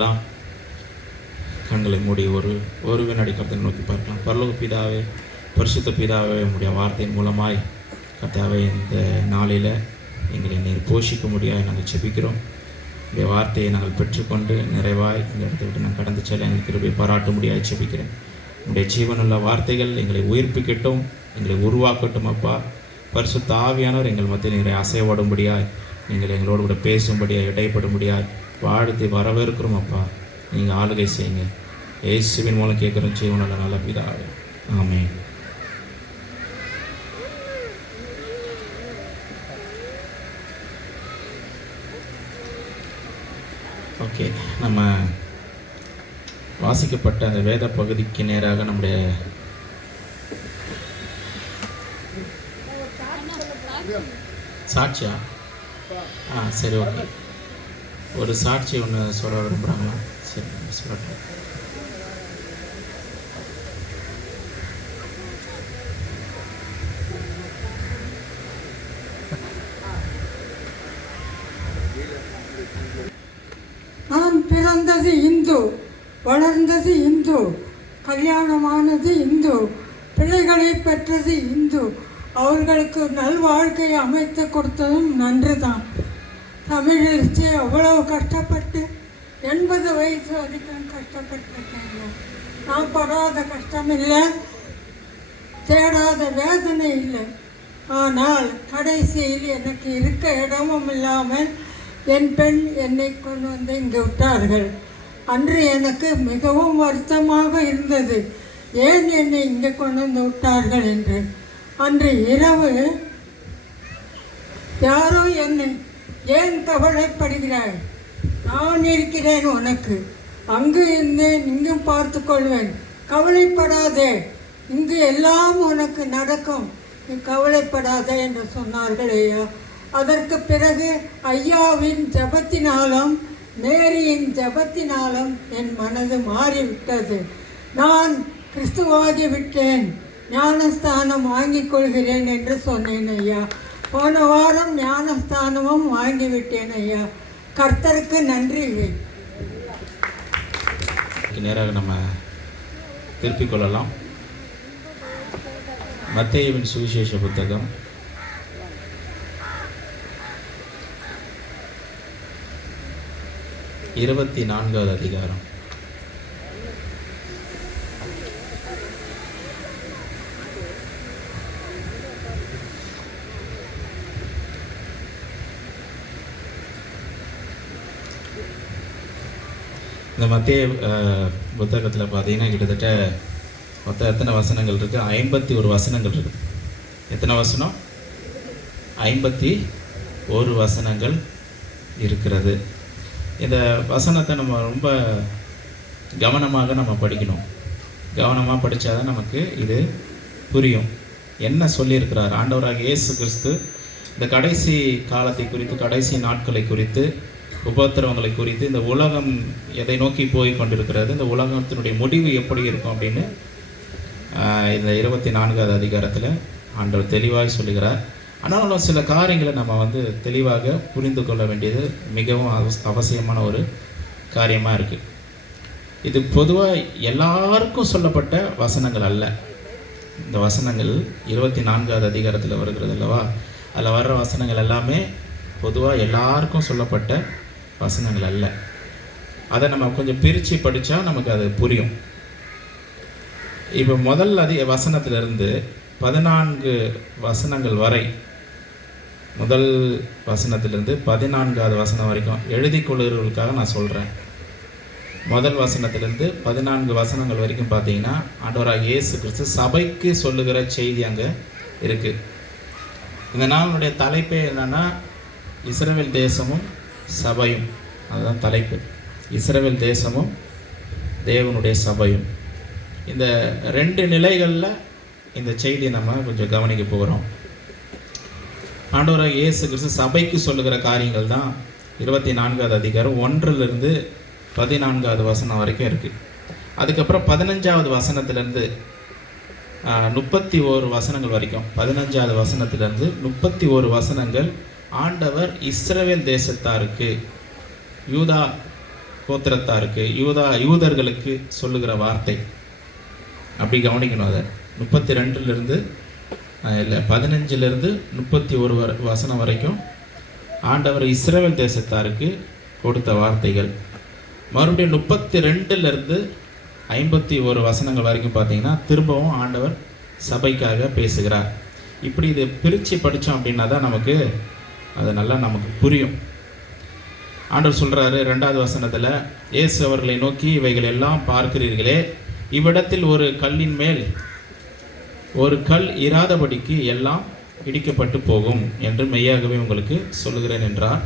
ஜெபிக்கலாம். கண்களை மூடி ஒரு வினாடி கர்த்தரை நோக்கி பார்க்கலாம். பரலோக பிதாவே, பரிசுத்த பிதாவே, உம்முடைய வார்த்தையின் மூலமாய் கர்த்தாவே இந்த நாளில் எங்களை நீர் போஷிக்க முடியாது நாங்கள் ஜெபிக்கிறோம். உடைய வார்த்தையை நாங்கள் பெற்றுக்கொண்டு நிறைவாய் இந்த இடத்தை விட்டு நாங்கள் கடந்து செல்ல எங்கள் கிருபையை பாராட்ட முடியாது ஜெபிக்கிறேன். உடைய ஜீவனுள்ள வார்த்தைகள் எங்களை உயிர்ப்பிக்கட்டும், எங்களை உருவாக்கட்டும். அப்பா, பரிசுத்த ஆவியானவர் எங்கள் மத்தியில் நீரை அசைவாடும்படியாய், நீங்கள் எங்களோடு கூட பேசும்படியாக, இடைப்படும்படியாய் வாழ்த்து வரவேற்கிறோம். அப்பா, நீங்கள் ஆளுகை செய்யுங்க. இயேசுவின் மூலம் கேட்குறோம் ஜீவனுள்ள நல்ல பிதாவே, ஆமென். ஓகே, நம்ம வாசிக்கப்பட்ட அந்த வேத பகுதிக்கு நேராக நம்முடைய சாட்சியா சரி, ஓகே. ஒரு சாட்சி ஒன்று சொல்ல விரும்புகிறாங்களா? சரி, சொல்லட்டும். நான் பிறந்தது இந்து, வளர்ந்தது இந்து, கல்யாணமானது இந்து, பிள்ளைகளை பெற்றது இந்து, அவர்களுக்கு நல்வாழ்க்கை அமைத்து கொடுத்ததும் நன்று தான். தமிழிலிச்சு அவ்வளவு கஷ்டப்பட்டு 80 வயசு வரைக்கும் கஷ்டப்பட்டுருக்கேங்க. நான் படாத கஷ்டம் இல்லை, தேடாத வேதனை இல்லை. ஆனால் கடைசியில் எனக்கு இருக்க இடமும் இல்லாமல் என் பெண் என்னை கொண்டு வந்து இங்கே விட்டார்கள். அன்று எனக்கு மிகவும் வருத்தமாக இருந்தது, ஏன் என்னை இங்கே கொண்டு வந்து விட்டார்கள் என்று. அன்று இரவு யாரோ என்னை, ஏன் கவலைப்படுகிறாய், நான் இருக்கிறேன் உனக்கு, அங்கு இருந்தேன் இங்கும் பார்த்து கொள்வேன், கவலைப்படாதே, இங்கு எல்லாம் உனக்கு நடக்கும், நீ கவலைப்படாதே என்று சொன்னார்கள் ஐயா. அதற்கு பிறகு ஐயாவின் ஜபத்தினாலும் மேரியின் ஜபத்தினாலும் என் மனது மாறிவிட்டது. நான் கிறிஸ்துவாகி விட்டேன், ஞானஸ்தானம் வாங்கிக் கொள்கிறேன் என்று சொன்னேன் ஐயா. போன வாரம் ஞானஸ்தானமும் வாங்கிவிட்டேன் ஐயா. கர்த்தருக்கு நன்றி. நேராக நம்ம திருப்பிக் கொள்ளலாம். மத்தேயுவின் சுவிசேஷ புத்தகம் 24வது அதிகாரம். இந்த மத்திய புத்தகத்தில் பார்த்தீங்கன்னா கிட்டத்தட்ட மொத்தம் எத்தனை வசனங்கள் இருக்குது? 51 வசனங்கள் இருக்குது. எத்தனை வசனம்? 51 வசனங்கள் இருக்கிறது. இந்த வசனத்தை நம்ம ரொம்ப கவனமாக நம்ம படிக்கணும். கவனமாக படித்தா தான் நமக்கு இது புரியும். என்ன சொல்லியிருக்கிறார் ஆண்டவராக இயேசு கிறிஸ்து இந்த கடைசி காலத்தை குறித்து, கடைசி நாட்களை குறித்து, உபத்திரவங்களை குறித்து, இந்த உலகம் எதை நோக்கி போய் கொண்டிருக்கிறது, இந்த உலகத்தினுடைய முடிவு எப்படி இருக்கும் அப்படின்னு இந்த 24வது அதிகாரத்தில் ஆண்டவர் தெளிவாக சொல்லுகிறார். ஆனாலும் சில காரியங்களை நம்ம தெளிவாக புரிந்து கொள்ள வேண்டியது மிகவும் அவசியமான ஒரு காரியமாக இருக்குது. இது பொதுவாக எல்லாருக்கும் சொல்லப்பட்ட வசனங்கள் அல்ல. இந்த வசனங்கள் 24வது அதிகாரத்தில் வருகிறது அல்லவா? அதில் வர்ற வசனங்கள் எல்லாமே பொதுவாக எல்லாருக்கும் சொல்லப்பட்ட வசனங்கள் அல்ல. அதை நம்ம கொஞ்சம் பிரித்து படித்தா நமக்கு அது புரியும். இப்போ முதல் வசனத்திலிருந்து 14 வசனங்கள் வரை, முதல் வசனத்திலிருந்து 14வது வசனம் வரைக்கும் எழுதி கொள்ளுகிறவர்களுக்காக நான் சொல்கிறேன். முதல் வசனத்திலிருந்து 14 வசனங்கள் வரைக்கும் பார்த்தீங்கன்னா ஆண்டவராக இயேசு கிறிஸ்து சபைக்கு சொல்லுகிற செய்தி அங்கே இருக்குது. இந்த நாளுடைய தலைப்பே என்னென்னா இஸ்ரவேல் தேசமும் சபையும். அதுதான் தலைப்பு. இஸ்ரவேல் தேசமும் தேவனுடைய சபையும். இந்த 2 நிலைகளில் இந்த செய்தியை நம்ம கொஞ்சம் கவனிக்க போகிறோம். ஆண்டவராக இயேசு கிறிஸ்து சபைக்கு சொல்லுகிற காரியங்கள் தான் 24வது அதிகாரம் 1லிருந்து 14வது வசனம் வரைக்கும் இருக்குது. அதுக்கப்புறம் 15வது வசனத்திலேருந்து 31 வசனங்கள் வரைக்கும், 15வது வசனத்திலேருந்து 31 வசனங்கள் ஆண்டவர் இஸ்ரவேல் தேசத்தாருக்கு, யூதா கோத்திரத்தாருக்கு யூதர்களுக்கு சொல்லுகிற வார்த்தை. அப்படி கவனிக்கணும். அதை 32லிருந்து இல்லை 15லிருந்து 31 வசனம் வரைக்கும் ஆண்டவர் இஸ்ரவேல் தேசத்தாருக்கு கொடுத்த வார்த்தைகள். மறுபடியும் 32லிருந்து 51 வசனங்கள் வரைக்கும் பார்த்தீங்கன்னா திரும்பவும் ஆண்டவர் சபைக்காக பேசுகிறார். இப்படி இதை பிரித்து படித்தோம் அப்படின்னா தான் நமக்கு அது நல்லா நமக்கு புரியும். ஆண்டவர் சொல்கிறாரு 2வது வசனத்தில், இயேசு அவர்களை நோக்கி, இவைகள் எல்லாம் பார்க்கிறீர்களே, இவ்விடத்தில் ஒரு கல்லின் மேல் ஒரு கல் இராதபடிக்கு எல்லாம் இடிக்கப்பட்டு போகும் என்று மெய்யாகவே உங்களுக்கு சொல்லுகிறேன் என்றார்.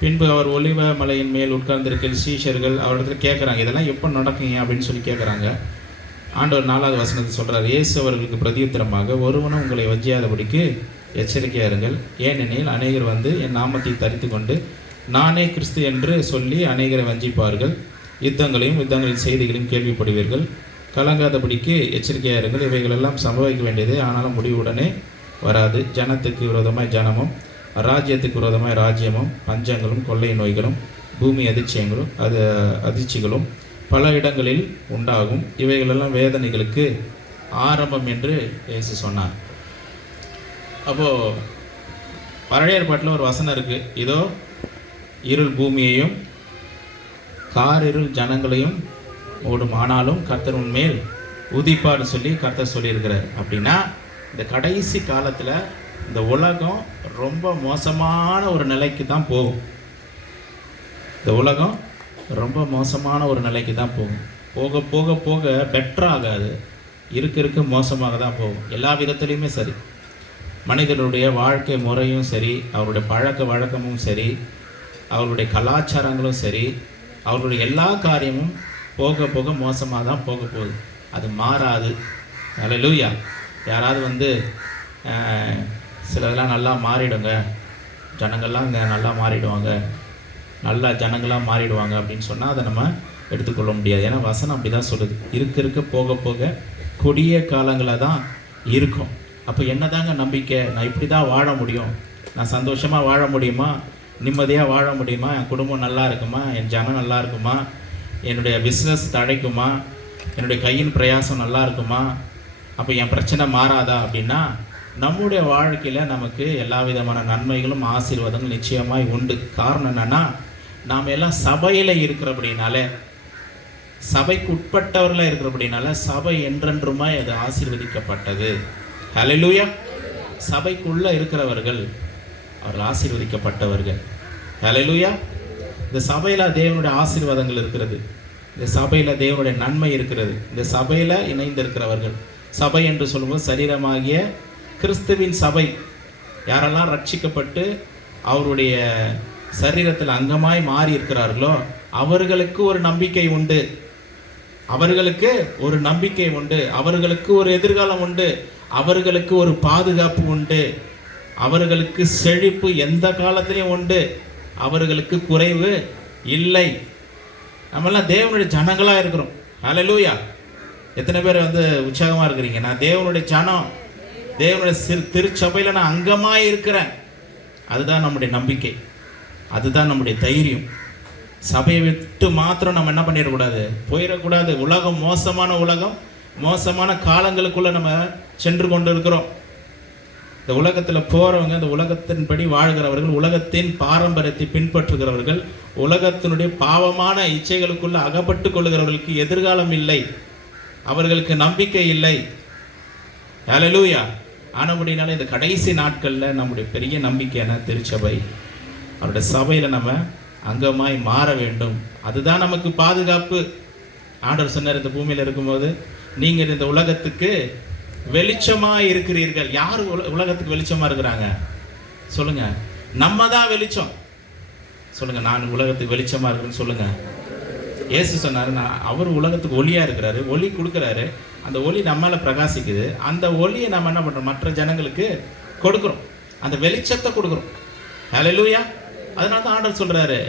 பின்பு அவர் ஒலிவ மலையின் மேல் உட்கார்ந்திருக்கிற சீஷர்கள் அவரிடத்தில் கேட்குறாங்க, இதெல்லாம் எப்போ நடக்குங்க அப்படின்னு சொல்லி கேட்குறாங்க. ஆண்டவர் 4வது வசனத்தை சொல்கிறார், இயேசு அவர்களுக்கு பிரதியுத்தரமாக, ஒருவனும் உங்களை வஞ்சியாதபடிக்கு எச்சரிக்கையாக இருங்கள். ஏனெனில் அநேகர் வந்து என் நாமத்தை தரித்து கொண்டு நானே கிறிஸ்து என்று சொல்லி அநேகரை வஞ்சிப்பார்கள். யுத்தங்களின் செய்திகளையும் கேள்விப்படுவீர்கள். கலங்காதபடிக்கு எச்சரிக்கையாக இருங்கள். இவைகளெல்லாம் சம்பவிக்க வேண்டியது, ஆனாலும் முடிவுடனே வராது. ஜனத்துக்கு விரோதமாய் ஜனமும், ராஜ்யத்துக்கு விரோதமாய் ராஜ்யமும், பஞ்சங்களும், கொள்ளை நோய்களும், பூமி அதிர்ச்சிகளும் பல இடங்களில் உண்டாகும். இவைகளெல்லாம் வேதனைகளுக்கு ஆரம்பம் என்று இயேசு சொன்னார். அப்போது பழைய ஏற்பாட்டில் ஒரு வசனம் இருக்குது, இதோ இருள் பூமியையும் காரிருள் ஜனங்களையும் ஓடும், ஆனாலும் கர்த்தர் உன்மேல் உதிப்பார்னு சொல்லி கர்த்தர் சொல்லியிருக்கிறார். அப்படின்னா இந்த கடைசி காலத்தில் இந்த உலகம் ரொம்ப மோசமான ஒரு நிலைக்கு தான் போகும். இந்த உலகம் ரொம்ப மோசமான ஒரு நிலைக்கு தான் போகும். போக போக போக பெட்டர் ஆகாது, இருக்க மோசமாக தான் போகும். எல்லா விதத்துலேயுமே சரி, மனிதனுடைய வாழ்க்கை முறையும் சரி, அவருடைய பழக்க வழக்கமும் சரி, அவருடைய கலாச்சாரங்களும் சரி, அவருடைய எல்லா காரியமும் போக போக மோசமாக தான் போக போகுது. அது மாறாது. அல்லேலூயா. யாராவது வந்து சிலதெல்லாம் நல்லா மாறிடுங்க, ஜனங்கள்லாம் இங்கே நல்லா மாறிடுவாங்க, நல்லா ஜனங்களாக மாறிடுவாங்க அப்படின்னு சொன்னால் அதை நம்ம எடுத்துக்கொள்ள முடியாது. ஏன்னா வசனம் அப்படி தான் சொல்லுது, இருக்க போக போக கொடிய காலங்களாக தான் இருக்கும். அப்போ என்னதாங்க நம்பிக்கை? நான் இப்படி தான் வாழ முடியும், நான் சந்தோஷமாக வாழ முடியுமா, நிம்மதியாக வாழ முடியுமா, என் குடும்பம் நல்லா இருக்குமா, என் ஜனம் நல்லா இருக்குமா, என்னுடைய பிஸ்னஸ் தழைக்குமா, என்னுடைய கையின் பிரயாசம் நல்லா இருக்குமா, அப்போ என் பிரச்சனை மாறாதா அப்படின்னா, நம்முடைய வாழ்க்கையில் நமக்கு எல்லா விதமான நன்மைகளும் ஆசீர்வாதங்கள் நிச்சயமாய் உண்டு. காரணம் என்னென்னா, நாம் எல்லாம் சபையில் இருக்கிறபடினால, சபைக்கு உட்பட்டவர்களாக இருக்கிறபடினால, சபை என்றென்றுமாய் அது ஆசீர்வதிக்கப்பட்டது. ஹல்லேலூயா. சபைக்குள்ளே இருக்கிறவர்கள் அவர்கள் ஆசீர்வதிக்கப்பட்டவர்கள். ஹல்லேலூயா. இந்த சபையில் தேவனுடைய ஆசீர்வாதங்கள் இருக்கிறது, இந்த சபையில் தேவனுடைய நன்மை இருக்கிறது. இந்த சபையில் இணைந்திருக்கிறவர்கள், சபை என்று சொல்லும்போது சரீரமாகிய கிறிஸ்துவின் சபை, யாரெல்லாம் ரட்சிக்கப்பட்டு அவருடைய சரீரத்தில் அங்கமாய் மாறி இருக்கிறார்களோ அவர்களுக்கு ஒரு நம்பிக்கை உண்டு, அவர்களுக்கு ஒரு நம்பிக்கை உண்டு, அவர்களுக்கு ஒரு எதிர்காலம் உண்டு, அவர்களுக்கு ஒரு பாதுகாப்பு உண்டு, அவர்களுக்கு செழிப்பு எந்த காலத்திலையும் உண்டு, அவர்களுக்கு குறைவு இல்லை. நம்மெல்லாம் தேவனுடைய ஜனங்களாக இருக்கிறோம். ஹல்லேலூயா. எத்தனை பேர் வந்து உற்சாகமாக இருக்கிறீங்க? நான் தேவனுடைய ஜனம், தேவனுடைய திருச்சபையில் நான் அங்கமாக இருக்கிறேன். அதுதான் நம்முடைய நம்பிக்கை, அதுதான் நம்முடைய தைரியம். சபையை விட்டு மாத்திரம் நம்ம என்ன பண்ணிடக்கூடாது, போயிடக்கூடாது. உலகம் மோசமான உலகம், மோசமான காலங்களுக்குள்ளே நம்ம சென்று கொண்டு இருக்கிறோம். இந்த உலகத்தில் போகிறவங்க, இந்த உலகத்தின்படி வாழ்கிறவர்கள், உலகத்தின் பாரம்பரியத்தை பின்பற்றுகிறவர்கள், உலகத்தினுடைய பாவமான இச்சைகளுக்குள்ள அகப்பட்டு கொள்ளுகிறவர்களுக்கு எதிர்காலம் இல்லை, அவர்களுக்கு நம்பிக்கை இல்லை. ஹல்லேலூயா. ஆனபடினால இந்த கடைசி நாட்களில் நம்முடைய பெரிய நம்பிக்கையான திருச்சபை, அவருடைய சபையில் நம்ம அங்கமாய் மாற வேண்டும். அதுதான் நமக்கு பாதுகாப்பு. ஆண்டவர் சொன்னார், இந்த பூமியில் இருக்கும்போது நீங்கள் இந்த உலகத்துக்கு வெளிச்சமாக இருக்கிறீர்கள். யார் உலகத்துக்கு வெளிச்சமாக இருக்கிறாங்க சொல்லுங்க? நம்ம தான் வெளிச்சம். சொல்லுங்க, நான் உலகத்துக்கு வெளிச்சமாக இருக்குன்னு சொல்லுங்க. இயேசு சொன்னார், அவர் உலகத்துக்கு ஒளியாக இருக்கிறாரு, ஒளி கொடுக்குறாரு. அந்த ஒளி நம்மளால பிரகாசிக்குது. அந்த ஒளியை நம்ம என்ன பண்ணுறோம், மற்ற ஜனங்களுக்கு கொடுக்குறோம், அந்த வெளிச்சத்தை கொடுக்குறோம். ஹல்லேலூயா. அதனால தான் ஆண்டவர் சொல்கிறாரு,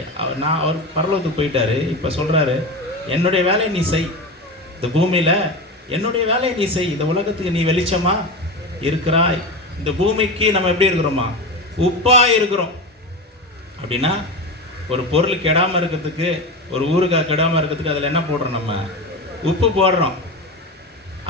அவர் பரலோகத்துக்கு போயிட்டாரு, இப்போ சொல்கிறாரு, என்னுடைய வேலையை நீ செய், இந்த பூமியில் என்னுடைய வேலையை நீ செய், இந்த உலகத்துக்கு நீ வெளிச்சமா இருக்கிறாய். இந்த பூமிக்கு நம்ம எப்படி இருக்கிறோமா, உப்பா இருக்கிறோம். அப்படின்னா ஒரு பொருள் கெடாமல் இருக்கிறதுக்கு ஒரு ஊறுகாய் கெடாமல் இருக்கிறதுக்கு அதில் என்ன போடுறோம், நம்ம உப்பு போடுறோம்.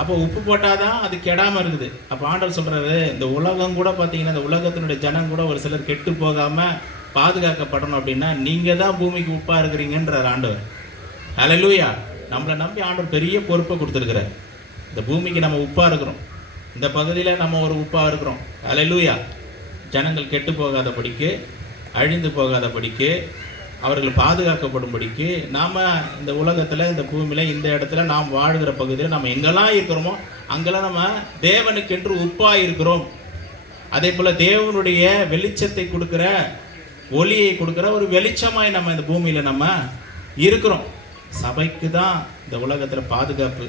அப்போ உப்பு போட்டால் தான் அது கெடாமல் இருக்குது. அப்போ ஆண்டவர் சொல்கிறாரு, இந்த உலகம் கூட பார்த்தீங்கன்னா, இந்த உலகத்தினுடைய ஜனம் கூட ஒரு சிலர் கெட்டு போகாமல் பாதுகாக்கப்படணும் அப்படின்னா நீங்கள் தான் பூமிக்கு உப்பாக இருக்கிறீங்கன்றார் ஆண்டவர். ஹல்லேலூயா. நம்மளை நம்பி ஆண்டவர் பெரிய பொறுப்பை கொடுத்துருக்கிறார். இந்த பூமிக்கு நம்ம உப்பாக இருக்கிறோம், இந்த பகுதியில் நம்ம ஒரு உப்பாக இருக்கிறோம். ஹல்லேலூயா. ஜனங்கள் கெட்டு போகாதபடிக்கு, அழிந்து போகாதபடிக்கு, அவர்கள் பாதுகாக்கப்படும்படிக்கு நாம் இந்த உலகத்தில், இந்த பூமியில், இந்த இடத்துல நாம் வாழ்கிற பகுதியில் நம்ம எங்கெல்லாம் இருக்கிறோமோ அங்கெல்லாம் நம்ம தேவனுக்கென்று உப்பாக இருக்கிறோம். அதே போல் தேவனுடைய வெளிச்சத்தை கொடுக்குற, ஒளியை கொடுக்குற ஒரு வெளிச்சமாய் நம்ம இந்த பூமியில் நம்ம இருக்கிறோம். சபைக்கு தான் இந்த உலகத்தில் பாதுகாப்பு.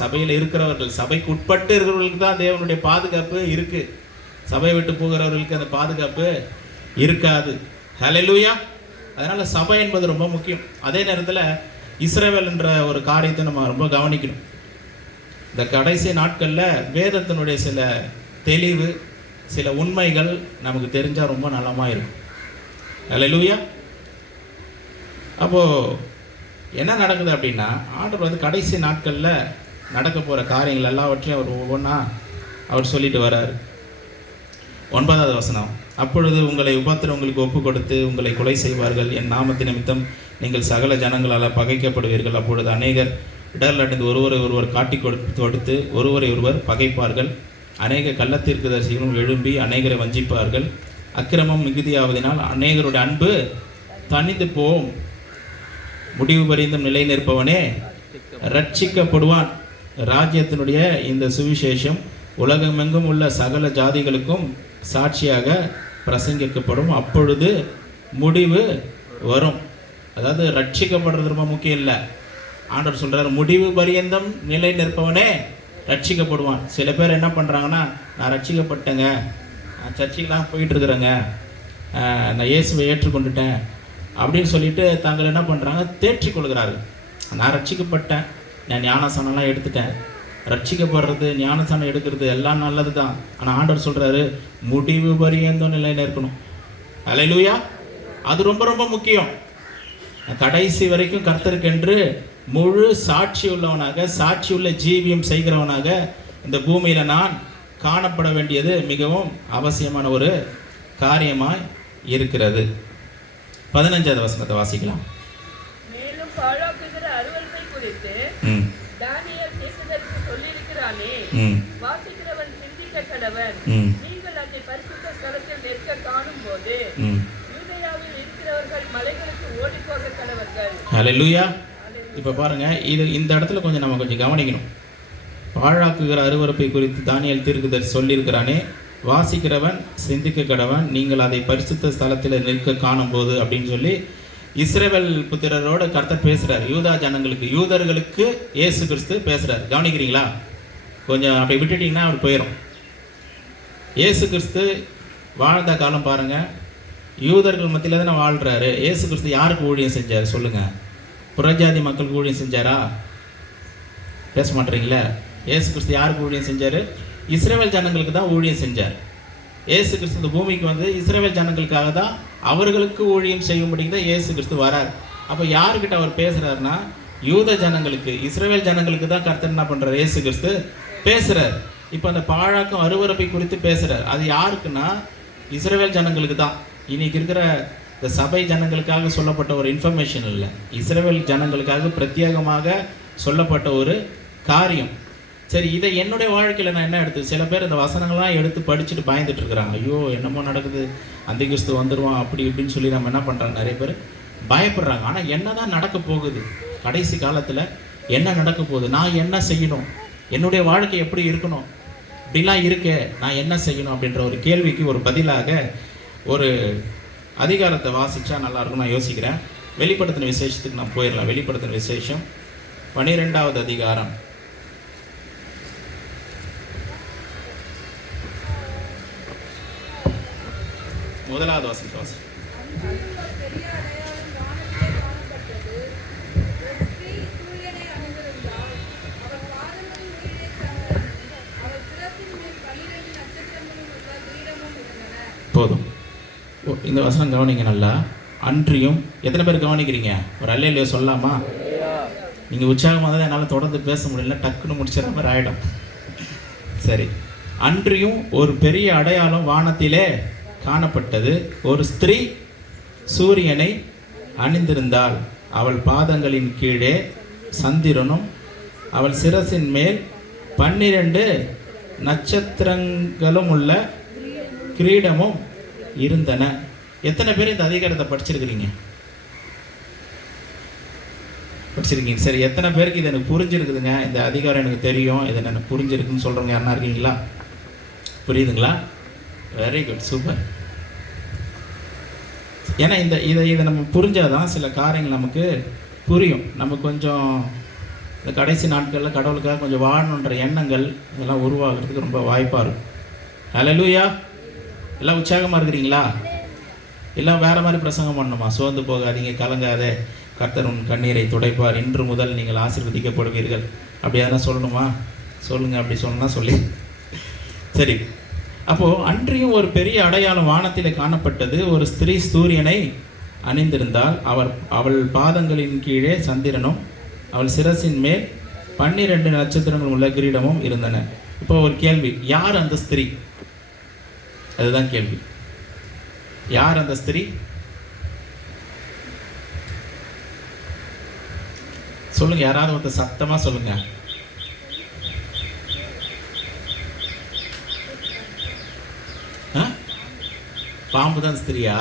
சபையில் இருக்கிறவர்கள், சபைக்கு உட்பட்டு இருக்கிறவர்களுக்கு தான் தேவனுடைய பாதுகாப்பு இருக்குது. சபையை விட்டு போகிறவர்களுக்கு அந்த பாதுகாப்பு இருக்காது. ஹல்லேலூயா. அதனால் சபை என்பது ரொம்ப முக்கியம். அதே நேரத்தில் இஸ்ரவேல் என்ற ஒரு காரியத்தை நம்ம ரொம்ப கவனிக்கணும். இந்த கடைசி நாட்களில் வேதத்தினுடைய சில தெளிவு, சில உண்மைகள் நமக்கு தெரிஞ்சால் ரொம்ப நலமாக இருக்கும். ஹல்லேலூயா. அப்போது என்ன நடக்குது அப்படின்னா, ஆண்டவர் வந்து கடைசி நாட்களில் நடக்க போகிற காரியங்கள் எல்லாவற்றையும் அவர் ஒவ்வொன்றா அவர் சொல்லிட்டு வர்றார். 9வது வசனம், அப்பொழுது உங்களை உபத்திரவங்களுக்கு ஒப்பு கொடுத்து உங்களை கொலை செய்வார்கள். என் நாமத்து நிமித்தம் நீங்கள் சகல ஜனங்களால் பகைக்கப்படுவீர்கள். அப்பொழுது அநேகர் இடர்கள் அடைந்து ஒருவரை ஒருவர் காட்டி கொடுத்து ஒருவரை ஒருவர் பகைப்பார்கள். அநேக கள்ளத்தீர்க்கதரிசிகளும் எழும்பி அநேகரை வஞ்சிப்பார்கள். அக்கிரமம் மிகுதியாவதினால் அநேகருடைய அன்பு தணிந்து போகும். முடிவு பரிந்தும் நிலை நிற்பவனே ரட்சிக்கப்படுவான். ராஜ்யத்தினுடைய இந்த சுவிசேஷம் உலகமெங்கும் உள்ள சகல ஜாதிகளுக்கும் சாட்சியாக பிரசங்கிக்கப்படும். அப்பொழுது முடிவு வரும். அதாவது ரட்சிக்கப்படுறது ரொம்ப முக்கியம் இல்லை. ஆண்டவர் சொல்கிறார், முடிவு பரியந்தம் நிலை நிற்பவனே ரட்சிக்கப்படுவான். சில பேர் என்ன பண்ணுறாங்கன்னா, நான் ரட்சிக்கப்பட்டேங்க, நான் சர்ச்சைக்கெலாம் போயிட்டுருக்குறேங்க, நான் இயேசுவை ஏற்றுக்கொண்டுட்டேன் அப்படின்னு சொல்லிட்டு தாங்கள் என்ன பண்ணுறாங்க, தேற்றிக்கொள்கிறார்கள். நான் ரட்சிக்கப்பட்டேன், நான் ஞானசானம்லாம் எடுத்துட்டேன். ரட்சிக்கப்படுறது, ஞானசானம் எடுக்கிறது எல்லாம் நல்லது தான். ஆனால் ஆண்டவர் சொல்கிறாரு, முடிவு பரியந்தம் நிலை நிற்கணும். ஹல்லேலூயா. அது ரொம்ப ரொம்ப முக்கியம். கடைசி வரைக்கும் கர்த்தருக்கென்று முழு சாட்சி உள்ளவனாக, சாட்சி உள்ள ஜீவியம் செய்கிறவனாக இந்த பூமியில் நான் காணப்பட வேண்டியது மிகவும் அவசியமான ஒரு காரியமாய் இருக்கிறது. 15வது வசனத்தை வாசிக்கலாம். மேலும் பாழாக்குகிற அருவருப்பை குறித்து தானியேல் தீர்க்கதரிசி சொல்லியிருக்கிறானே, வாசிக்கிறவன் சிந்திக்க கடவன். நீங்கள் அதை பரிசுத்த ஸ்தலத்தில் நிற்க காணும்போது யூதேயாவில் இருக்கிறவர்கள் மலைகளுக்கு ஓடிப்போக கடவர்கள். ஹல்லேலூயா. இப்போ பாருங்க, இந்த இடத்துல நம்ம கொஞ்சம் கவனிக்கணும். பாழாக்குகிற அருவருப்பை குறித்து தானியேல் தீர்க்கதரிசி சொல்லியிருக்கிறானே, வாசிக்கிறவன் சிந்திக்க கடவன், நீங்கள் அதை பரிசுத்த ஸ்தலத்தில் நிற்க காணும்போது அப்படின்னு சொல்லி இஸ்ரவேல் புத்திரரோட கர்த்தர் பேசுகிறார். யூதா ஜனங்களுக்கு, யூதர்களுக்கு இயேசு கிறிஸ்து பேசுகிறார். கவனிக்கிறீங்களா? கொஞ்சம் அப்படி விட்டுட்டிங்கன்னா அவர் போயிடும். இயேசு கிறிஸ்து வாழ்ந்த காலம் பாருங்கள், யூதர்கள் மத்தியில் தானே வாழ்கிறாரு. இயேசு கிறிஸ்து யாருக்கு ஊழியம் செஞ்சார் சொல்லுங்கள்? புறஜாதி மக்களுக்கு ஊழியம் செஞ்சாரா? பேச மாட்டீங்களா? இயேசு கிறிஸ்து யாருக்கு ஊழியம் செஞ்சார்? இஸ்ரவேல் ஜனங்களுக்கு தான் ஊழியம் செஞ்சார். இயேசு கிறிஸ்து இந்த பூமிக்கு வந்து இஸ்ரவேல் ஜனங்களுக்காக தான், அவர்களுக்கு ஊழியம் செய்யும்படிக்கு தான் இயேசு கிறிஸ்து வரார். அப்போ யாருக்கிட்ட அவர் பேசுகிறாருன்னா, யூத ஜனங்களுக்கு, இஸ்ரவேல் ஜனங்களுக்கு தான் கர்த்தர் என்ன பண்ணுறார், இயேசு கிறிஸ்து பேசுகிறார். இப்போ அந்த பாழாக்கும் அருவருப்பை குறித்து பேசுகிறார். அது யாருக்குன்னா, இஸ்ரவேல் ஜனங்களுக்கு தான். இன்னைக்கு இருக்கிற இந்த சபை ஜனங்களுக்காக சொல்லப்பட்ட ஒரு இன்ஃபர்மேஷன் இல்லை, இஸ்ரவேல் ஜனங்களுக்காக பிரத்யேகமாக சொல்லப்பட்ட ஒரு காரியம். சரி, இதை என்னுடைய வாழ்க்கையில் நான் என்ன எடுத்து, சில பேர் இந்த வசனங்கள்லாம் எடுத்து படிச்சுட்டு பயந்துட்டு இருக்கிறாங்க. ஐயோ என்னமோ நடக்குது, அந்த கிறிஸ்து வந்துடுவான் அப்படி இப்படின்னு சொல்லி நம்ம என்ன பண்ணுறாங்க, நிறைய பேர் பயப்படுறாங்க. ஆனால் என்ன தான் நடக்க போகுது, கடைசி காலத்தில் என்ன நடக்க போகுது, நான் என்ன செய்யணும், என்னுடைய வாழ்க்கை எப்படி இருக்கணும், இப்படிலாம் இருக்கே, நான் என்ன செய்யணும் அப்படின்ற ஒரு கேள்விக்கு ஒரு பதிலாக ஒரு அதிகாரத்தை வாசித்தா நல்லாயிருக்கும் நான் யோசிக்கிறேன். வெளிப்படுத்தின விசேஷத்துக்கு நான் போயிடலாம். வெளிப்படுத்தின விசேஷம் 12வது அதிகாரம் 1வது வசனத்தை வாசி. போதும், இந்த வசனம் கவனிங்க நல்லா. அன்றியும் எத்தனை பேர் கவனிக்கிறீங்க? ஒரு அல்லேலூயா சொல்லலாமா? நீங்கள் உற்சாகமாக தான் என்னால் தொடர்ந்து பேச முடியல, டக்குன்னு முடிச்சிடற மாதிரி ஆகிடும். சரி. அன்றியும் ஒரு பெரிய அடையாளம் வானத்திலே காணப்பட்டது. ஒரு ஸ்திரீ சூரியனை அணிந்திருந்தாள். அவள் பாதங்களின் கீழே சந்திரனும் அவள் சிரசின் மேல் 12 நட்சத்திரங்களும் உள்ள கிரீடமும் இருந்தன. எத்தனை பேர் இந்த அதிகாரத்தை படிச்சிருக்கிறீங்க? படிச்சிருக்கீங்க. சரி, எத்தனை பேருக்கு இது எனக்கு புரிஞ்சிருக்குதுங்க? இந்த அதிகாரம் எனக்கு தெரியும், இது எனக்கு புரிஞ்சிருக்குன்னு சொல்கிறவங்க யாருன்னா இருக்கீங்களா? புரியுதுங்களா? Very good, super. ஏன்னா இதை நம்ம புரிஞ்சாதான் சில காரியங்கள் நமக்கு புரியும். நம்ம கொஞ்சம் இந்த கடைசி நாட்களில் கடவுளுக்காக கொஞ்சம் வாழணுன்ற எண்ணங்கள் இதெல்லாம் உருவாகிறதுக்கு ரொம்ப வாய்ப்பாக இருக்கும். ஹல்லேலூயா. எல்லாம் உற்சாகமாக இருக்கிறீங்களா? எல்லாம் வேறு மாதிரி பிரசங்கம் பண்ணணுமா? சோர்ந்து போகாதீங்க, கலங்காதே, கர்த்தர் உன் கண்ணீரை துடைப்பார், இன்று முதல் நீங்கள் ஆசீர்வதிக்கப்படுவீர்கள், அப்படி யாரா சொல்லணுமா? சொல்லுங்கள், அப்படி சொல்லணும்னா சொல்லி. சரி. அப்போது அன்றியும் ஒரு பெரிய அடையாளம் வானத்தில் காணப்பட்டது. ஒரு ஸ்திரீ சூரியனை அணிந்திருந்தால். அவள் பாதங்களின் கீழே சந்திரனும் அவள் சிரசின் மேல் 12 நட்சத்திரங்கள் உள்ள கிரீடமும் இருந்தன. இப்போ ஒரு கேள்வி, யார் அந்த ஸ்திரீ? அதுதான் கேள்வி. யார் அந்த ஸ்திரீ? சொல்லுங்க, யாராவது ஒருத்தர் சத்தமா சொல்லுங்க. பாம்பு தான் ஸ்திரியா?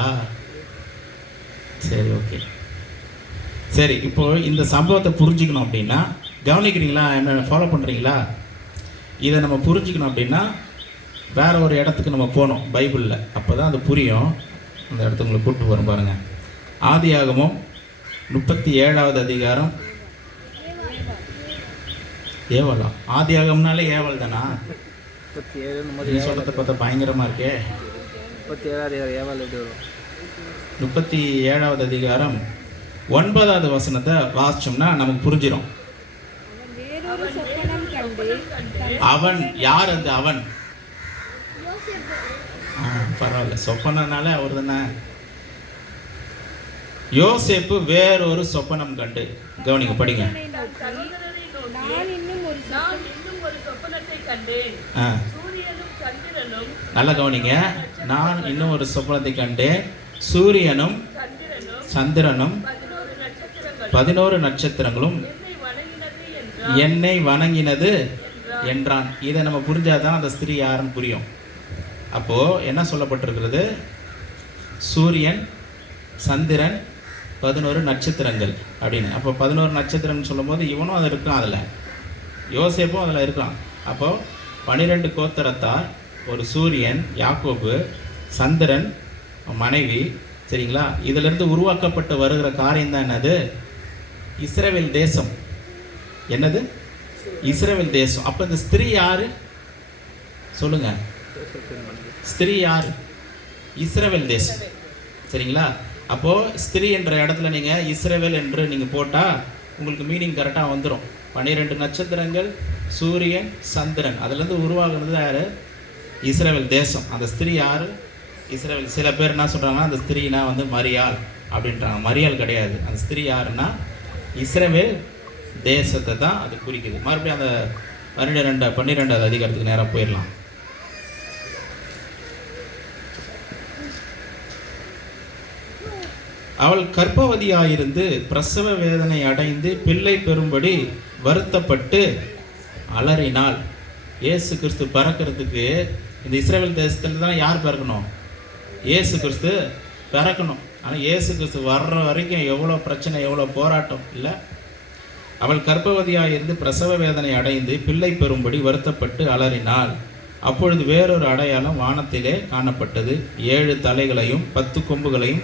சரி, ஓகே. சரி, இப்போ இந்த சம்பவத்தை புரிஞ்சுக்கணும் அப்படின்னா, கவனிக்கிறீங்களா? என்ன ஃபாலோ பண்ணுறீங்களா? இதை நம்ம புரிஞ்சுக்கணும் அப்படின்னா வேற ஒரு இடத்துக்கு நம்ம போகணும் பைபிளில். அப்போ தான் அது புரியும். அந்த இடத்துக்கு உங்களை கூப்பிட்டு வரும் பாருங்கள். ஆதியாகமம் 37வது அதிகாரம். ஏவலா? ஆதியாகம்னாலே ஏவல் தானா? 37 சொல்கிறத பார்த்தா பயங்கரமாக இருக்கே. 37வது அதிகாரம் 9வது வசனத்தை வாசிச்சோம்னா நமக்கு புரிஞ்சிடும். அவன் யார்? அந்த அவன் பரவாயில்ல, சொப்பனாலே அவர் தானே. யோசேப்பு வேறொரு சொப்பனம் கண்டு. கவனிங்க, படிங்க. நல்லா கவனிங்க. நான் இன்னும் ஒரு சொப்பனத்தை கண்டேன். சூரியனும் சந்திரனும் 11 நட்சத்திரங்களும் என்னை வணங்கினது என்றான். இதை நம்ம புரிஞ்சாதான் அந்த ஸ்திரீ யாருன்னு புரியும். அப்போ என்ன சொல்லப்பட்டிருக்கிறது? சூரியன், சந்திரன், 11 நட்சத்திரங்கள் அப்படின்னு. அப்போ 11 நட்சத்திரம்னு சொல்லும் போது இவனும் அது இருக்கான், அதில் யோசேப்பும் அதில் இருக்கான். அப்போ 12 கோத்திரத்தார், ஒரு சூரியன் யாக்கோபு, சந்திரன் மனைவி, சரிங்களா? இதிலிருந்து உருவாக்கப்பட்டு வருகிற காரியம் தான் என்னது? இஸ்ரவேல் தேசம். என்னது? இஸ்ரவேல் தேசம். அப்போ இந்த ஸ்திரீ யாரு சொல்லுங்க? ஸ்திரீ யாரு? இஸ்ரவேல் தேசம், சரிங்களா? அப்போ ஸ்திரீ என்ற இடத்துல நீங்க இஸ்ரவேல் என்று நீங்க போட்டா உங்களுக்கு மீனிங் கரெக்டாக வந்துடும். 12 நட்சத்திரங்கள், சூரியன், சந்திரன், அதுலேருந்து உருவாகுனது யாரு? இஸ்ரவேல் தேசம். அந்த ஸ்திரீ யாரு? இஸ்ரவேல். சில பேர் என்ன சொல்றாங்கன்னா அந்த ஸ்திரீனா வந்து மரியாள் அப்படின்றாங்க. மரியாள் கிடையாது. அந்த ஸ்திரீ யாருன்னா இஸ்ரவேல் தேசத்தை தான் அது குறிக்குது. மறுபடியும் அந்த 12வது அதிகாரத்துக்கு நேராக போயிடலாம். அவள் கர்ப்பவதியாயிருந்து பிரசவ வேதனை அடைந்து பிள்ளை பெறும்படி வருத்தப்பட்டு அலறினாள். இயேசு கிறிஸ்து பிறக்கிறதுக்கு இந்த இஸ்ரவேல் தேசத்துல தான் யார் பிறக்கணும்? இயேசு கிறிஸ்து பிறக்கணும். ஆனால் இயேசு கிறிஸ்து வர்ற வரைக்கும் எவ்வளோ பிரச்சனை, எவ்வளோ போராட்டம் இல்லை? அவள் கர்ப்பவதியாயிருந்து பிரசவ வேதனை அடைந்து பிள்ளை பெறும்படி வருத்தப்பட்டு அலறினாள். அப்பொழுது வேறொரு அடையாளம் வானத்திலே காணப்பட்டது. 7 தலைகளையும் 10 கொம்புகளையும்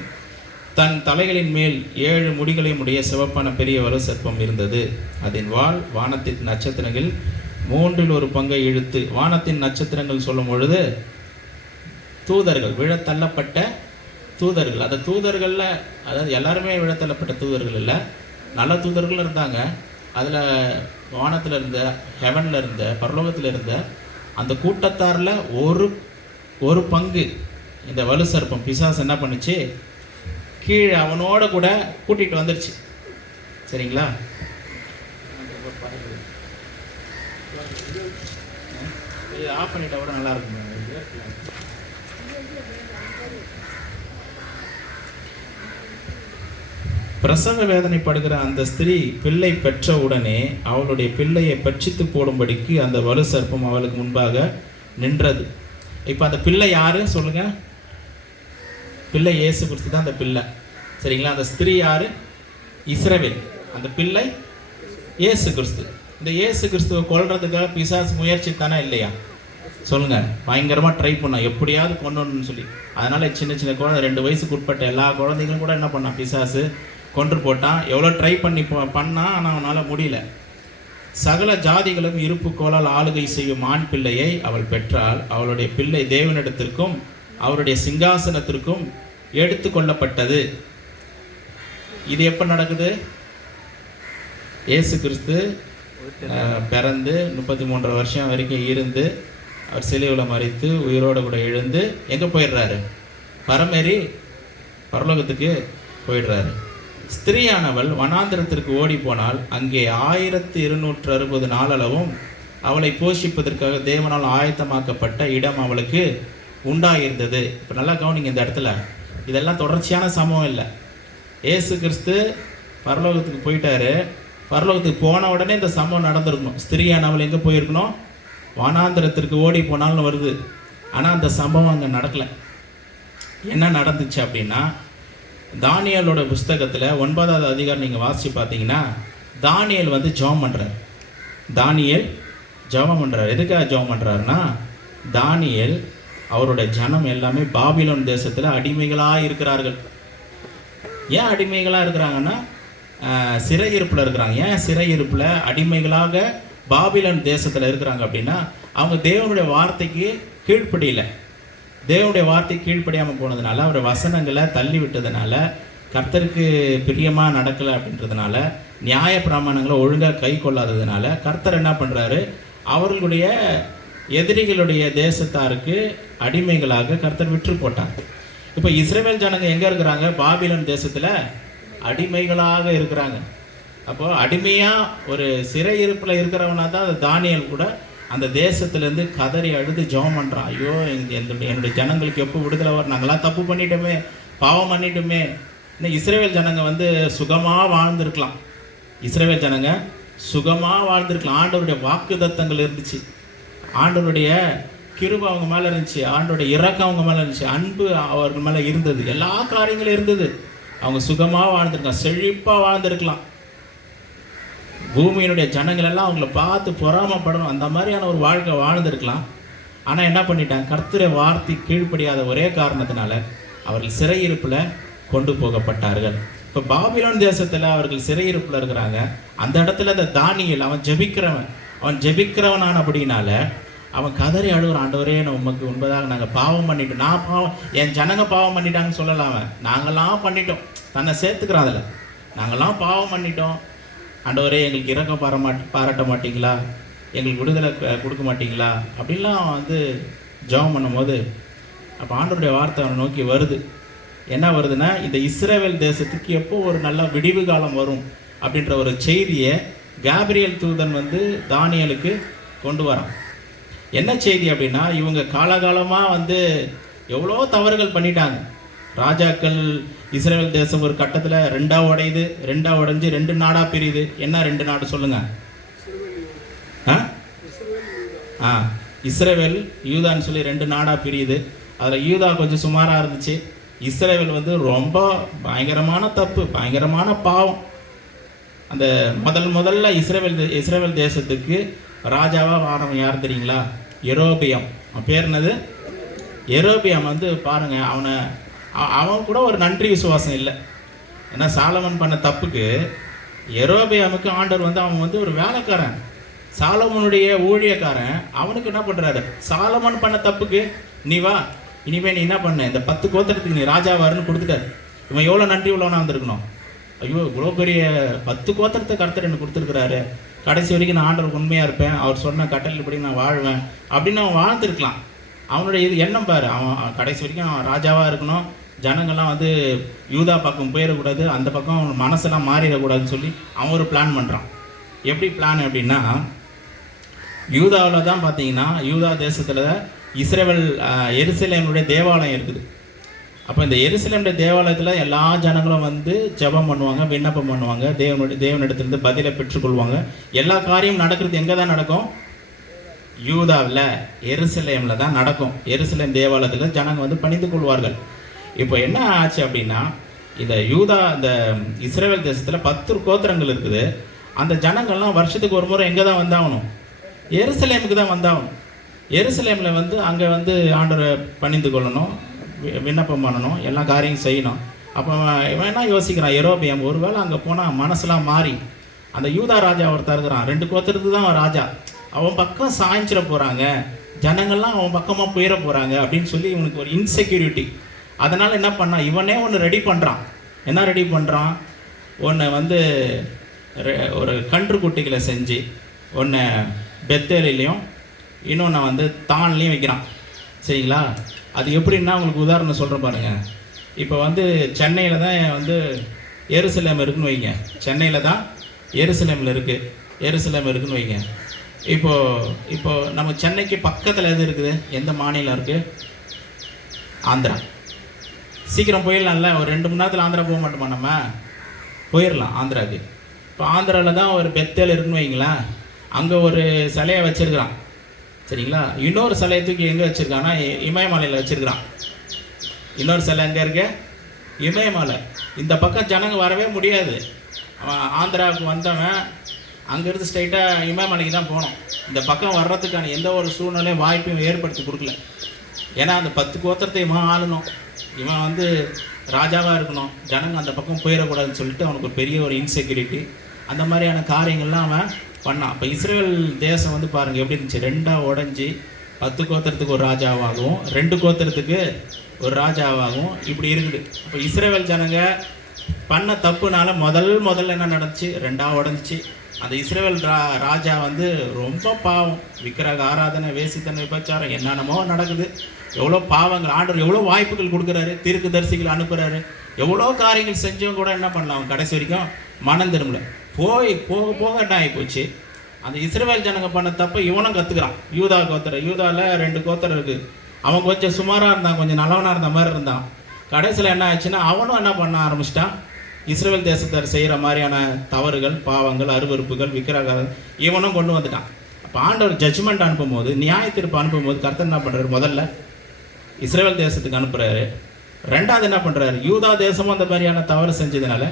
தன் தலைகளின் மேல் 7 முடிகளையும் உடைய சிவப்பான பெரிய வலு சர்ப்பம் இருந்தது. அதன் வால் வானத்தின் நட்சத்திரங்கள் 3 பங்கை இழுத்து. வானத்தின் நட்சத்திரங்கள் சொல்லும் பொழுது தூதர்கள், விழத்தள்ளப்பட்ட தூதர்கள். அந்த தூதர்களில், அதாவது எல்லாருமே விழத்தள்ளப்பட்ட தூதர்கள் இல்லை, நல்ல தூதர்கள் இருந்தாங்க. அதில் வானத்தில் இருந்த, ஹெவனில் இருந்த, பரலோகத்தில் இருந்த அந்த கூட்டத்தாரில் ஒரு பங்கு இந்த வலு சர்ப்பம் பிசாசு என்ன பண்ணுச்சு? கீழே அவனோட கூட கூட்டிகிட்டு வந்துடுச்சு. சரிங்களா? இது ஆஃப் பண்ணிட்டா கூட நல்லா இருக்கும். பிரசவ வேதனைப்படுகிற அந்த ஸ்திரீ பிள்ளை பெற்ற உடனே அவளுடைய பிள்ளையை பட்சித்து போடும்படிக்கு அந்த வலு சர்ப்பம் அவளுக்கு முன்பாக நின்றது. இப்போ அந்த பிள்ளை யாரு சொல்லுங்க? பிள்ளை இயேசு கிறிஸ்து தான் அந்த பிள்ளை. சரிங்களா? அந்த ஸ்திரீ யாரு? இஸ்ரவேல். அந்த பிள்ளை இயேசு கிறிஸ்து. இந்த இயேசு கிறிஸ்துவை கொல்றதுக்காக பிசாசு முயற்சி தானே இல்லையா? சொல்லுங்க. பயங்கரமாக ட்ரை பண்ணா எப்படியாவது கொண்டணும்னு சொல்லி. அதனால சின்ன சின்ன குழந்தை 2 வயசுக்கு உட்பட்ட எல்லா குழந்தைங்களும் கூட என்ன பண்ணான்? பிசாசு கொன்று போட்டான். எவ்வளோ ட்ரை பண்ணால் ஆனால் அவனால் முடியல. சகல ஜாதிகளும் இருப்பு கோலால் ஆளுகை செய்யும் ஆண் பிள்ளையை அவள் பெற்றால் அவளுடைய பிள்ளை தேவனிடத்திற்கும் அவருடைய சிங்காசனத்திற்கும் எடுத்து கொள்ளப்பட்டது. இது எப்போ நடக்குது? இயேசு கிறிஸ்து பிறந்து 33 வருஷம் வரைக்கும் இருந்து அவர் சிலுவையில் மரித்து உயிரோடு கூட எழுந்து எங்கே போயிடுறாரு? பரமேறி பரலோகத்துக்கு போயிடுறாரு. ஸ்திரீயானவள் வனாந்திரத்திற்கு ஓடி போனால் அங்கே 1260 நாளளவும் அவளை போஷிப்பதற்காக தேவனால் ஆயத்தமாக்கப்பட்ட இடம் அவளுக்கு உண்டாயிருந்தது. இப்போ நல்லா கவனிங்க இந்த இடத்துல. இதெல்லாம் தொடர்ச்சியான சம்பவம் இல்லை. இயேசு கிறிஸ்து பரலோகத்துக்கு போயிட்டாரு. பரலோகத்துக்கு போன உடனே இந்த சம்பவம் நடந்திருக்கணும். ஸ்திரீயானவள் எங்கே போயிருக்கணும்? வனாந்திரத்திற்கு ஓடி போனாலும் வருது. ஆனால் அந்த சம்பவம் அங்கே நடக்கலை. என்ன நடந்துச்சு அப்படின்னா, தானியேலோட புஸ்தகத்தில் 9வது அதிகாரம் நீங்கள் வாசித்து பார்த்தீங்கன்னா, தானியேல் வந்து ஜெபம் பண்ணுறார். தானியேல் ஜெபம் பண்ணுறார். எதுக்காக ஜெபம் பண்ணுறாருன்னா, தானியேல் அவரோட ஜனம் எல்லாமே பாபிலோன் தேசத்தில் அடிமைகளாக இருக்கிறார்கள். ஏன் அடிமைகளாக இருக்கிறாங்கன்னா, சிறையிருப்பில் இருக்கிறாங்க. ஏன் சிறையிருப்பில் அடிமைகளாக பாபிலோன் தேசத்தில் இருக்கிறாங்க அப்படின்னா, அவங்க தேவனுடைய வார்த்தைக்கு கீழ்ப்படியலை. தேவனுடைய வார்த்தை கீழ்ப்படியாமல் போனதுனால, அவருடைய வசனங்களை தள்ளி விட்டதுனால, கர்த்தருக்கு பிரியமாக நடக்கலை அப்படின்றதுனால, நியாய பிரமாணங்களை ஒழுங்காக கை கொள்ளாததுனால கர்த்தர் என்ன பண்ணுறாரு? அவர்களுடைய எதிரிகளுடைய தேசத்தாருக்கு அடிமைகளாக கர்த்தர் விற்று போட்டார். இப்போ இஸ்ரவேல் ஜனங்க எங்கே இருக்கிறாங்க? பாபிலோன் தேசத்தில் அடிமைகளாக இருக்கிறாங்க. அப்போது அடிமையாக ஒரு சிறையிருப்பில் இருக்கிறவனா தான் அந்த தானியேல் கூட அந்த தேசத்துலேருந்து கதறி அழுது ஜெபம் பண்ணுறான். ஐயோ, என்னுடைய ஜனங்களுக்கு எப்போ விடுதலை வரும்? நாங்களாம் தப்பு பண்ணிட்டோமே, பாவம் பண்ணிட்டோமே. இன்னும் இஸ்ரவேல் ஜனங்க வந்து சுகமாக வாழ்ந்துருக்கலாம். இஸ்ரவேல் ஜனங்க சுகமாக வாழ்ந்துருக்கலாம். ஆண்டவருடைய வாக்கு தத்தங்கள் இருந்துச்சு. ஆண்டவருடைய கிருபை அவங்க மேலே இருந்துச்சு. ஆண்டோட இரக்கம் அவங்க மேலே இருந்துச்சு. அன்பு அவர்கள் மேலே இருந்தது. எல்லா காரியங்களும் இருந்தது. அவங்க சுகமாக வாழ்ந்துருக்கலாம், செழிப்பாக வாழ்ந்துருக்கலாம். பூமியினுடைய ஜனங்கள் எல்லாம் அவங்கள பார்த்து பொறாமப்படணும், அந்த மாதிரியான ஒரு வாழ்க்கை வாழ்ந்துருக்கலாம். ஆனால் என்ன பண்ணிட்டாங்க? கர்த்தரை வார்த்தை கீழ்ப்படியாத ஒரே காரணத்தினால அவர்கள் சிறையிருப்பில் கொண்டு போகப்பட்டார்கள். இப்போ பாபிலோன் தேசத்தில் அவர்கள் சிறையிருப்பில் இருக்கிறாங்க. அந்த இடத்துல இந்த தானியேல் அவன் ஜெபிக்கிறவனான அப்படின்னால அவன் கதறி அழுகுறான். ஆண்டவரே, நான் உமக்கு உண்பதாக நாங்கள் பாவம் பண்ணிட்டோம். நான் பாவம், என் ஜனங்க பாவம் பண்ணிட்டாங்கன்னு சொல்லலாம். அவன் நாங்களாம் பண்ணிட்டோம், தன்னை சேர்த்துக்கிறான் அதில். நாங்களாம் பாவம் பண்ணிட்டோம். ஆண்டவரே, எங்களுக்கு இரக்கம் பாராட்ட மாட்டிங்களா? எங்களுக்கு விடுதலை கொடுக்க மாட்டிங்களா? அப்படின்லாம் அவன் வந்து ஜெபம் பண்ணும்போது அப்போ ஆண்டவருடைய வார்த்தை அவனை நோக்கி வருது. என்ன வருதுன்னா, இந்த இஸ்ரவேல் தேசத்துக்கு எப்போ ஒரு நல்ல விடிவு காலம் வரும் அப்படின்ற ஒரு செய்தியை காபிரியேல் தூதன் வந்து தானியேலுக்கு கொண்டு வரான். என்ன செய்தி அப்படின்னா, இவங்க காலகாலமாக வந்து எவ்வளோ தவறுகள் பண்ணிட்டாங்க. ராஜாக்கள் இஸ்ரவேல் தேசம் ஒரு கட்டத்தில் 2ஆக உடையுது. 2ஆக உடைஞ்சு 2 நாடாக பிரியுது. என்ன 2 நாடு சொல்லுங்க? இஸ்ரவேல் யூதான்னு சொல்லி 2 நாடாக பிரியுது. அதில் யூதா கொஞ்சம் சுமாராக இருந்துச்சு. இஸ்ரவேல் வந்து ரொம்ப பயங்கரமான தப்பு, பயங்கரமான பாவம். அந்த முதல்ல இஸ்ரவேல் தேசத்துக்கு ராஜாவாக வாரவன் யார் தெரியுங்களா? எரோபியாம். அவன் பேர் என்னது? எரோபியாம் வந்து பாருங்க, அவன் கூட ஒரு நன்றி விசுவாசம் இல்லை. ஏன்னா சாலமன் பண்ண தப்புக்கு எரோபியாமுக்கு ஆண்டவர் வந்து அவன் வந்து ஒரு வேலைக்காரன், சாலமனுடைய ஊழியக்காரன். அவனுக்கு என்ன பண்ணுறாரு? சாலமன் பண்ண தப்புக்கு நீ வா, இனிமேல் நீ என்ன பண்ண, இந்த 10 கோத்திரத்துக்கு நீ ராஜா வரன்னு கொடுத்துட்டாரு. இவன் எவ்வளோ நன்றி உள்ளவனா வந்திருக்கணும். ஐயோ, இவ்வளோ பெரிய 10 கோத்திரத்தை கர்த்தர் எனக்கு கொடுத்துருக்குறாரு, கடைசி வரைக்கும் நான் ஆண்டவர் உண்மையாக இருப்பேன், அவர் சொன்ன கட்டளைப்படி நான் வாழ்வேன் அப்படின்னு அவன் வாழ்ந்துருக்கலாம். அவனுடைய இது எண்ணம் பாரு. அவன் கடைசி வரைக்கும் அவன் ராஜாவாக இருக்கணும், ஜனங்கள்லாம் வந்து யூதா பக்கம் போயிடக்கூடாது, அந்த பக்கம் மனசெல்லாம் மாறிடக்கூடாதுன்னு சொல்லி அவன் ஒரு பிளான் பண்ணுறான். எப்படி பிளான் அப்படின்னா, யூதாவில் தான் பார்த்தீங்கன்னா யூதா தேசத்தில் இஸ்ரவேல் எருசலேமுடைய தேவாலயம் இருக்குது. அப்போ இந்த எருசலேமுடைய தேவாலயத்தில் எல்லா ஜனங்களும் வந்து ஜெபம் பண்ணுவாங்க, விண்ணப்பம் பண்ணுவாங்க, தேவனிடத்திலிருந்து பதிலை பெற்றுக்கொள்வாங்க. எல்லா காரியமும் நடக்கிறது எங்கே தான் நடக்கும்? யூதாவில் எருசலேமில் தான் நடக்கும். எருசலேம் தேவாலயத்தில் ஜனங்க வந்து பணிந்து கொள்வார்கள். இப்போ என்ன ஆச்சு அப்படின்னா, இந்த இஸ்ரவேல் தேசத்தில் 10 கோத்திரங்கள் இருக்குது. அந்த ஜனங்கள்லாம் வருஷத்துக்கு ஒரு முறை எங்கே தான் வந்தாகணும்? எருசலேமுக்கு தான் வந்தாகணும். எருசலேமில் வந்து அங்கே வந்து ஆண்டவரை பணிந்து கொள்ளணும், விண்ணப்பம் பண்ணணும், எல்லா காரியம் செய்யணும். அப்போ இவன் என்ன யோசிக்கிறான், யெரொபெயாம் ஒருவேளை அங்கே போனால் மனசெல்லாம் மாறி அந்த யூதா ராஜா ஒருத்தர் இருக்கிறான், 2 கோத்திரத்துக்கு தான் ராஜா, அவன் பக்கம் சாய்ச்சிட போகிறாங்க, ஜனங்கள்லாம் அவன் பக்கமாக போயிட போகிறாங்க அப்படின்னு சொல்லி இவனுக்கு ஒரு இன்செக்யூரிட்டி. அதனால் என்ன பண்ணான், இவனே ஒன்று ரெடி பண்ணுறான். என்ன ரெடி பண்ணுறான்? ஒன்று வந்து ஒரு கன்றுக்குட்டிகளை செஞ்சு ஒன்று பெத்தேலிலையும் இன்னொன்று வந்து தான்லையும் வைக்கிறான். சரிங்களா? அது எப்படின்னா உங்களுக்கு உதாரணம் சொல்கிறேன் பாருங்கள். இப்போ வந்து சென்னையில் தான் வந்து எருசலேம் இருக்குன்னு வைங்க. சென்னையில் தான் எருசலேம் இருக்குன்னு வைங்க. இப்போ நம்ம சென்னைக்கு பக்கத்தில் எது இருக்குது? எந்த மாநிலம் இருக்குது? ஆந்திரா. சீக்கிரம் போயிடலாம்ல, ஒரு 2 மணி நேரத்தில் ஆந்திரா போக மாட்டோமா? நம்ம போயிடலாம் ஆந்திராவுக்கு. இப்போ ஆந்திராவில் தான் ஒரு பெத்தேல் இருக்குன்னு வைங்களேன், அங்கே ஒரு சிலையை வச்சுருக்கிறான். சரிங்களா? இன்னொரு சிலையை தூக்கி எங்கே வச்சுருக்கான்னா இமயமலையில் வச்சுருக்கிறான். இன்னொரு சிலை எங்கே இருக்க? இமயமலை. இந்த பக்கம் ஜனங்க வரவே முடியாது. அவன் ஆந்திராவுக்கு வந்தவன் அங்கேருந்து ஸ்ட்ரைட்டாக இமயமலைக்கு தான் போகணும். இந்த பக்கம் வர்றதுக்கான எந்த ஒரு சூழ்நிலையும் வாய்ப்பையும் ஏற்படுத்தி கொடுக்கல. ஏன்னா அந்த 10 கோத்திரத்தை இவன் ஆளணும், இவன் வந்து ராஜாவாக இருக்கணும், ஜனங்க அந்த பக்கம் போயிடக்கூடாதுன்னு சொல்லிட்டு அவனுக்கு ஒரு பெரிய ஒரு இன்செக்யூரிட்டி, அந்த மாதிரியான காரியங்கள்லாம் அவன் பண்ணான். இப்போ இஸ்ரேல் தேசம் வந்து பாருங்கள் எப்படி இருந்துச்சு, 2ஆக உடஞ்சி 10 கோத்திரத்துக்கு ஒரு ராஜாவாகவும் 2 கோத்திரத்துக்கு ஒரு ராஜாவாகவும் இப்படி இருக்குது. இப்போ இஸ்ரேல் ஜனங்க பண்ண தப்புனால முதல்ல என்ன நடந்துச்சு? 2ஆக உடஞ்சிச்சு. அந்த இஸ்ரேல் ராஜா வந்து ரொம்ப பாவம், விக்கிரக ஆராதனை, வேசித்தனை, விபச்சாரம், என்னென்னமோ நடக்குது. எவ்வளோ பாவங்கள், ஆண்டவர் எவ்வளோ வாய்ப்புகள் கொடுக்குறாரு, தீர்க்கதரிசிகள் அனுப்புகிறாரு, எவ்வளோ காரியங்கள் செஞ்சும் கூட என்ன பண்ணலாம், அவன் கடைசி வரைக்கும் மனம் திரும்பல. போக என்ன ஆகி போச்சு, அந்த இஸ்ரவேல் ஜனங்க பண்ண தப்ப இவனும் கற்றுக்கிறான். யூதாவில் 2 கோத்திரம் இருக்குது. அவன் கொஞ்சம் சுமாராக இருந்தான், கொஞ்சம் நல்லவனாக இருந்த மாதிரி இருந்தான். கடைசியில் என்ன ஆச்சுன்னா அவனும் என்ன பண்ண ஆரம்பிச்சிட்டான், இஸ்ரவேல் தேசத்தார் செய்கிற மாதிரியான தவறுகள், பாவங்கள், அருவருப்புகள், விக்கிரக இவனும் கொண்டு வந்துட்டான். அப்போ ஆண்டவர் ஜட்ஜ்மெண்ட் அனுப்பும்போது, நியாய தீர்ப்பு அனுப்பும்போது கர்த்தர் என்ன பண்ணுறாரு? முதல்ல இஸ்ரவேல் தேசத்துக்கு அனுப்புகிறாரு. 2வது என்ன பண்ணுறாரு? யூதா தேசமும் அந்த மாதிரியான தவறு செஞ்சதுனால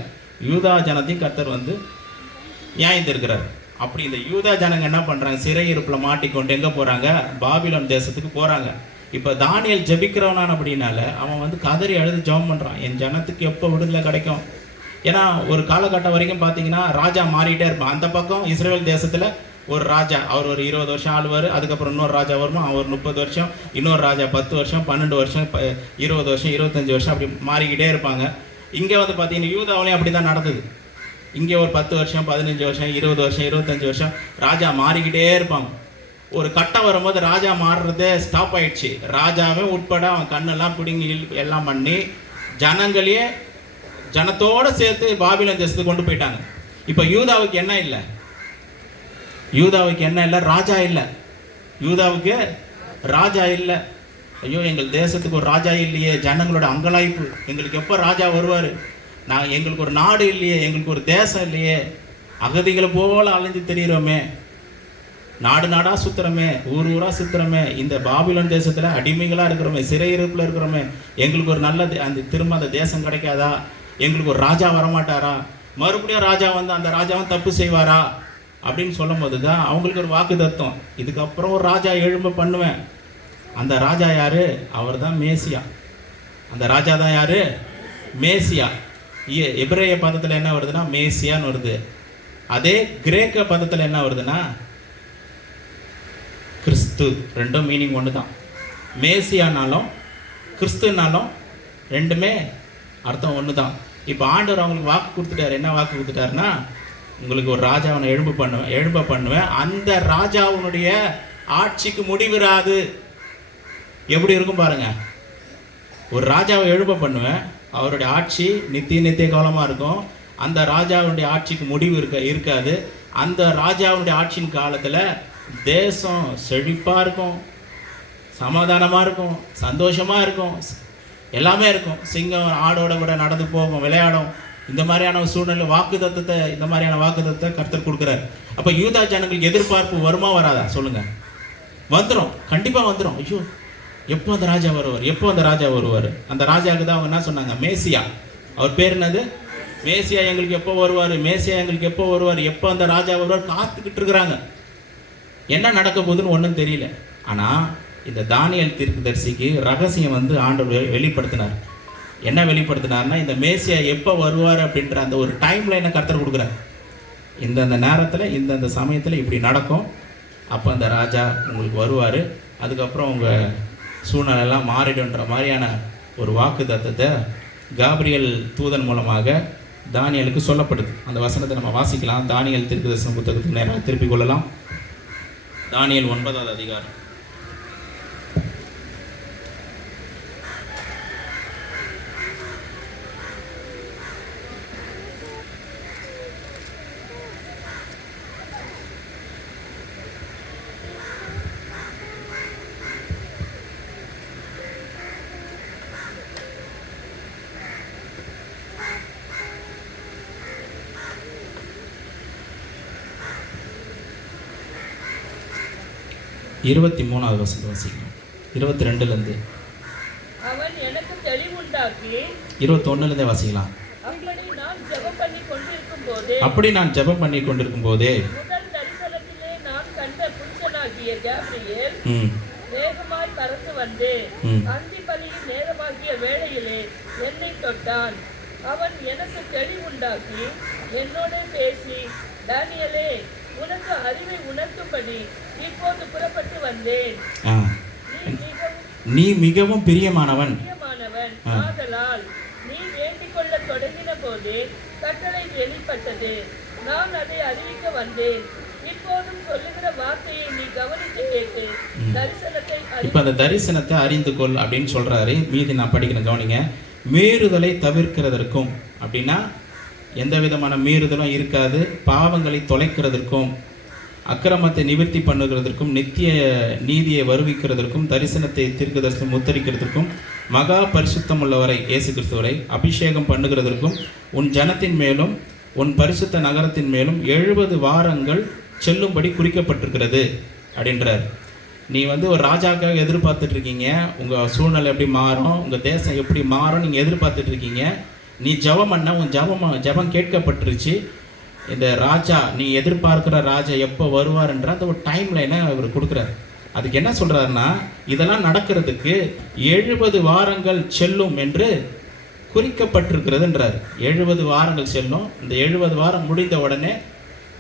யூதா ஜனத்தையும் கர்த்தர் வந்து நியாயம் தீர்க்கிறார். அப்படி இந்த யூதா ஜனங்க என்ன பண்ணுறாங்க? சிறையிருப்பில் மாட்டிக்கொண்டு எங்கே போகிறாங்க? பாபிலோன் தேசத்துக்கு போகிறாங்க. இப்போ தானியேல் ஜெபிக்கிறவனான் அப்படின்னால அவன் வந்து கதறி அழுது ஜெபம் பண்ணுறான், என் ஜனத்துக்கு எப்போ விடுதலை கிடைக்கும்? ஏன்னா ஒரு காலகட்டம் வரைக்கும் பார்த்தீங்கன்னா ராஜா மாறிட்டே இருப்பான். அந்த பக்கம் இஸ்ரேல் தேசத்தில் ஒரு ராஜா, அவர் ஒரு 20 வருஷம் ஆளுவார். அதுக்கப்புறம் இன்னொரு ராஜா வருமா, அவர் 30 வருஷம், இன்னொரு ராஜா 10 வருஷம், 12 வருஷம், 20 வருஷம், 25 வருஷம், அப்படி மாறிக்கிட்டே இருப்பாங்க. இங்கே வந்து பார்த்தீங்கன்னா யூதாவிலையும் அப்படி தான் நடந்தது. இங்கே ஒரு 10 வருஷம், 15 வருஷம், 20 வருஷம், 25 வருஷம் ராஜா மாறிக்கிட்டே இருப்பாங்க. ஒரு கட்டம் வரும்போது ராஜா மாறுறதே ஸ்டாப் ஆயிடுச்சு. ராஜாவே உட்பட அவன் கண்ணெல்லாம் பிடுங்கி எல்லாம் பண்ணி ஜனங்களையே ஜனத்தோடு சேர்த்து பாபிலோன் தேசத்துக்கு கொண்டு போயிட்டாங்க. இப்போ யூதாவுக்கு என்ன இல்லை? ராஜா இல்லை. யூதாவுக்கு ராஜா இல்லை. ஐயோ, எங்கள் தேசத்துக்கு ஒரு ராஜா இல்லையே, ஜனங்களோட அங்கலாய்ப்பு, எங்களுக்கு எப்போ ராஜா வருவார்? எங்களுக்கு ஒரு நாடு இல்லையே, எங்களுக்கு ஒரு தேசம் இல்லையே, அகதிகளை போல அலைஞ்சு தெரிகிறோமே, நாடாக சுற்றுறோமே, ஊராக சுற்றுறோமே, இந்த பாபிலோன் தேசத்தில் அடிமைகளாக இருக்கிறோமே, சிறையிருப்பில் இருக்கிறோமே, எங்களுக்கு ஒரு நல்ல திரும்ப அந்த தேசம் கிடைக்காதா? எங்களுக்கு ஒரு ராஜா வரமாட்டாரா? மறுபடியும் ராஜா வந்து அந்த ராஜாவும் தப்பு செய்வாரா அப்படின்னு சொல்லும் போது தான் அவங்களுக்கு ஒரு வாக்கு தத்துவம், இதுக்கப்புறம் ஒரு ராஜா எழும்ப பண்ணுவேன். அந்த ராஜா யாரு? அவர் தான் மேசியா. அந்த ராஜா தான் யாரு? மேசியா. எபிரேய பதத்தில் என்ன வருதுன்னா மேசியான்னு வருது. அதே கிரேக்க பதத்தில் என்ன வருதுன்னா கிறிஸ்து. ரெண்டும் மீனிங் ஒன்று தான். மேசியானாலும் கிறிஸ்துனாலும் ரெண்டுமே அர்த்தம் ஒன்று தான். இப்போ ஆண்டவர் அவங்களுக்கு வாக்கு கொடுத்துட்டாரு. என்ன வாக்கு கொடுத்துட்டாருன்னா, உங்களுக்கு ஒரு ராஜாவை எழும்ப பண்ணுவேன், அந்த ராஜாவுடைய ஆட்சிக்கு முடிவிராது. எப்படி இருக்கும் பாருங்க. ஒரு ராஜாவை எழுப்ப பண்ணுவேன், அவருடைய ஆட்சி நித்திய காலமாக இருக்கும். அந்த ராஜாவுடைய ஆட்சிக்கு முடிவு இருக்காது. அந்த ராஜாவுடைய ஆட்சியின் காலத்தில் தேசம் செழிப்பாக இருக்கும், சமாதானமாக இருக்கும், சந்தோஷமாக இருக்கும், எல்லாமே இருக்கும். சிங்கம் ஆடோட கூட நடந்து போகும், விளையாடும். இந்த மாதிரியான சூழ்நிலை இந்த மாதிரியான வாக்குத்தத்தத்தை கர்த்தர் கொடுக்குறாரு. அப்போ யூதா ஜனங்களுக்கு எதிர்பார்ப்பு வருமா வராதா சொல்லுங்கள்? வந்துடும், கண்டிப்பாக வந்துடும். ஐயோ, எப்போ அந்த ராஜா வருவார்? அந்த ராஜாவுக்கு தான் அவங்க என்ன சொன்னாங்க? மேசியா. அவர் பேர் என்னது? மேசியா எங்களுக்கு எப்போ வருவார், எப்போ அந்த ராஜா வருவார் காத்துக்கிட்டு இருக்கிறாங்க. என்ன நடக்க போகுதுன்னு ஒன்றும் தெரியல. ஆனால் இந்த தானியேல் தீர்க்கதரிசிக்கு ரகசியம் ஆண்டவர் வெளிப்படுத்தினார். என்ன வெளிப்படுத்தினார்னா, இந்த மேசியா எப்போ வருவார் அப்படின்ற அந்த ஒரு டைம் லைனை கர்த்தர் கொடுக்குறார். இந்த நேரத்தில் இந்த சமயத்தில் இப்படி நடக்கும், அப்போ அந்த ராஜா உங்களுக்கு வருவார், அதுக்கப்புறம் உங்கள் சூழ்நிலையெல்லாம் மாறிடுன்ற மாதிரியான ஒரு வாக்கு தத்தத்தை காபிரியல் தூதன் மூலமாக தானியேலுக்கு சொல்லப்படுது. அந்த வசனத்தை நம்ம வாசிக்கலாம். தானியேல் தீர்க்கதரிசன புத்தகத்துக்கு நேராக திருப்பிக் கொள்ளலாம். தானியேல் 9வது அதிகாரம். இருபத்தி 23வது வசனத்தை வாசிக்கலாம். 22லேருந்து. அவன் எனக்கு தெளிவுண்டாக்கி 21லேருந்தே வாசிக்கலாம். அப்படி நான் ஜெபம் பண்ணி கொண்டிருக்கும் போதே முதல் தரிசனத்திலே நான் கண்ட புருஷனாகிய காபிரியேல் வேகமாய் பறந்து வந்து அந்தி பலியின் நேரமாகிய வேளையிலே என்னை தொட்டான். அவன் எனக்கு தெளிவுண்டாக்கி என்னோட பேசி, தானியேலே, உனக்கு அறிவை உணர்த்தும்படி இப்போது புறப்பட்டு வந்தேன். நீ மிகவும் பிரியமானவன். ஆதலால் நீ வேண்டிக் கொள்ள தொடங்கின போது கட்டளை வெளிப்பட்டது. நான் அதை அறிவிக்க வந்தேன். இப்போதும் சொல்லுகிற வார்த்தையை நீ கவனித்து கேட்டு தரிசனத்தை இப்ப அந்த தரிசனத்தை அறிந்து கொள் அப்படின்னு சொல்றாரு. மீதி நான் படிக்கணும், கவனிங்க. மீறுதலை தவிர்க்கிறதற்கும், அப்படின்னா எந்த விதமான மீறுதலும் இருக்காது, பாவங்களை தொலைக்கிறதற்கும், அக்கிரமத்தை நிவர்த்தி பண்ணுகிறதற்கும், நித்திய நீதியை வருவிக்கிறதற்கும், தரிசனத்தை தீர்க்கதரிசனம் முத்தரிக்கிறதற்கும், மகா பரிசுத்தம் உள்ளவரை இயேசு கிறிஸ்துவரை அபிஷேகம் பண்ணுகிறதற்கும், உன் ஜனத்தின் மேலும் உன் பரிசுத்த நகரத்தின் மேலும் 70 வாரங்கள் செல்லும்படி குறிக்கப்பட்டிருக்கிறது அப்படின்றார். நீ ஒரு ராஜாக்காக எதிர்பார்த்துட்டு இருக்கீங்க, உங்கள் சூழ்நிலை எப்படி மாறும், உங்கள் தேசம் எப்படி மாறும் நீங்கள் எதிர்பார்த்துட்டு இருக்கீங்க. நீ ஜெபம் பண்ண, உன் ஜெபம் கேட்கப்பட்டுருச்சு. இந்த ராஜா, நீ எதிர்பார்க்கிற ராஜா எப்போ வருவார்ன்ற அந்த ஒரு டைம் லைனை அவர் கொடுக்குறாரு. அதுக்கு என்ன சொல்கிறாருன்னா, இதெல்லாம் நடக்கிறதுக்கு 70 வாரங்கள் செல்லும் என்று குறிக்கப்பட்டிருக்கிறதுன்றார். 70 வாரங்கள் செல்லும். இந்த 70 வாரம் முடிந்த உடனே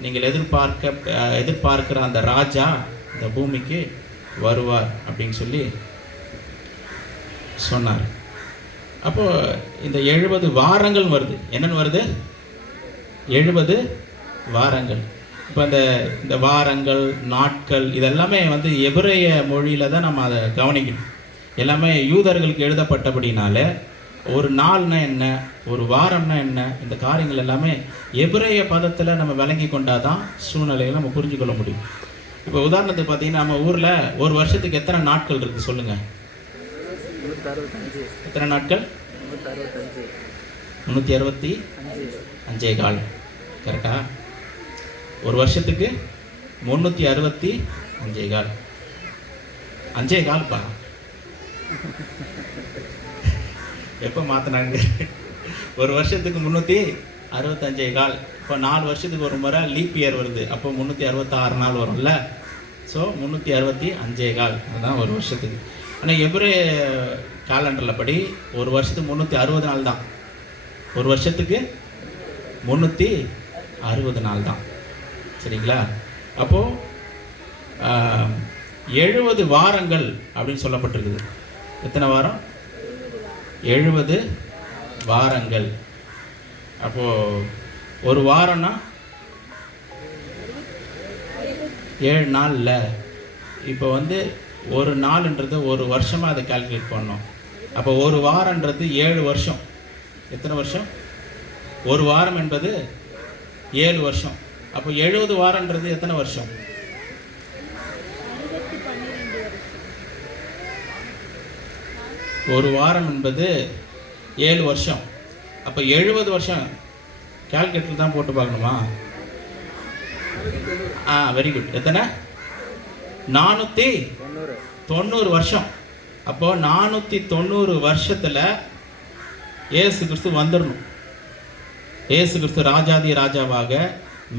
நீங்கள் எதிர்பார்க்கிற அந்த ராஜா இந்த பூமிக்கு வருவார் அப்படின்னு சொல்லி சொன்னார். அப்போது இந்த 70 வாரங்கள் வருது. என்னென்னு வருது? 70 வாரங்கள். இப்போ இந்த வாரங்கள், நாட்கள், இதெல்லாமே எபிரேய மொழியில் தான் நம்ம அதை கவனிக்கணும். எல்லாமே யூதர்களுக்கு எழுதப்பட்டபடினால ஒரு நாள்னா என்ன, ஒரு வாரம்னா என்ன, இந்த காரியங்கள் எல்லாமே எபிரேய பதத்தில் நம்ம விளங்கி கொண்டாதான் சூழ்நிலைகளை நம்ம புரிஞ்சுக்கொள்ள முடியும். இப்போ உதாரணத்துக்கு பார்த்தீங்கன்னா, நம்ம ஊரில் ஒரு வருஷத்துக்கு எத்தனை நாட்கள் இருக்குது சொல்லுங்கள்? எத்தனை நாட்கள்? 365 கால். கரெக்டா? ஒரு வருஷத்துக்கு 365 கால். 5 கால்ப்பா. எப்போ மாற்றினாங்க? ஒரு வருஷத்துக்கு 365 கால். இப்போ 4 வருஷத்துக்கு ஒரு முறை லீப் இயர் வருது, அப்போ 366 நாள் வரும்ல. ஸோ 365 கால், அதுதான் ஒரு வருஷத்துக்கு. ஆனால் எபிரேய காலண்டரில் படி ஒரு வருஷத்துக்கு 360 நாள் தான். ஒரு வருஷத்துக்கு 360 நாள் தான். சரிங்களா? அப்போது 70 வாரங்கள் அப்படின்னு சொல்லப்பட்டிருக்குது. எத்தனை வாரம்? 70 வாரங்கள். அப்போது ஒரு வாரம்னா 7 நாளில். இப்போ ஒரு நாளுன்றது ஒரு வருஷமாக அதை கால்குலேட் பண்ணோம். அப்போ ஒரு வாரன்றது 7 வருஷம். எத்தனை வருஷம்? ஒரு வாரம் என்பது 7 வருஷம். அப்போ 70 வாரன்றது எத்தனை வருஷம்? ஒரு வாரம் என்பது 7 வருஷம். அப்போ 70 வருஷம் கால்குலேட்டர் தான் போட்டு பார்க்கணுமா? Very good. எத்தனை? 490 வருஷம். அப்போ 490 வருஷத்துல இயேசு கிறிஸ்து வந்துடணும். இயேசு கிறிஸ்து ராஜாதி ராஜாவாக,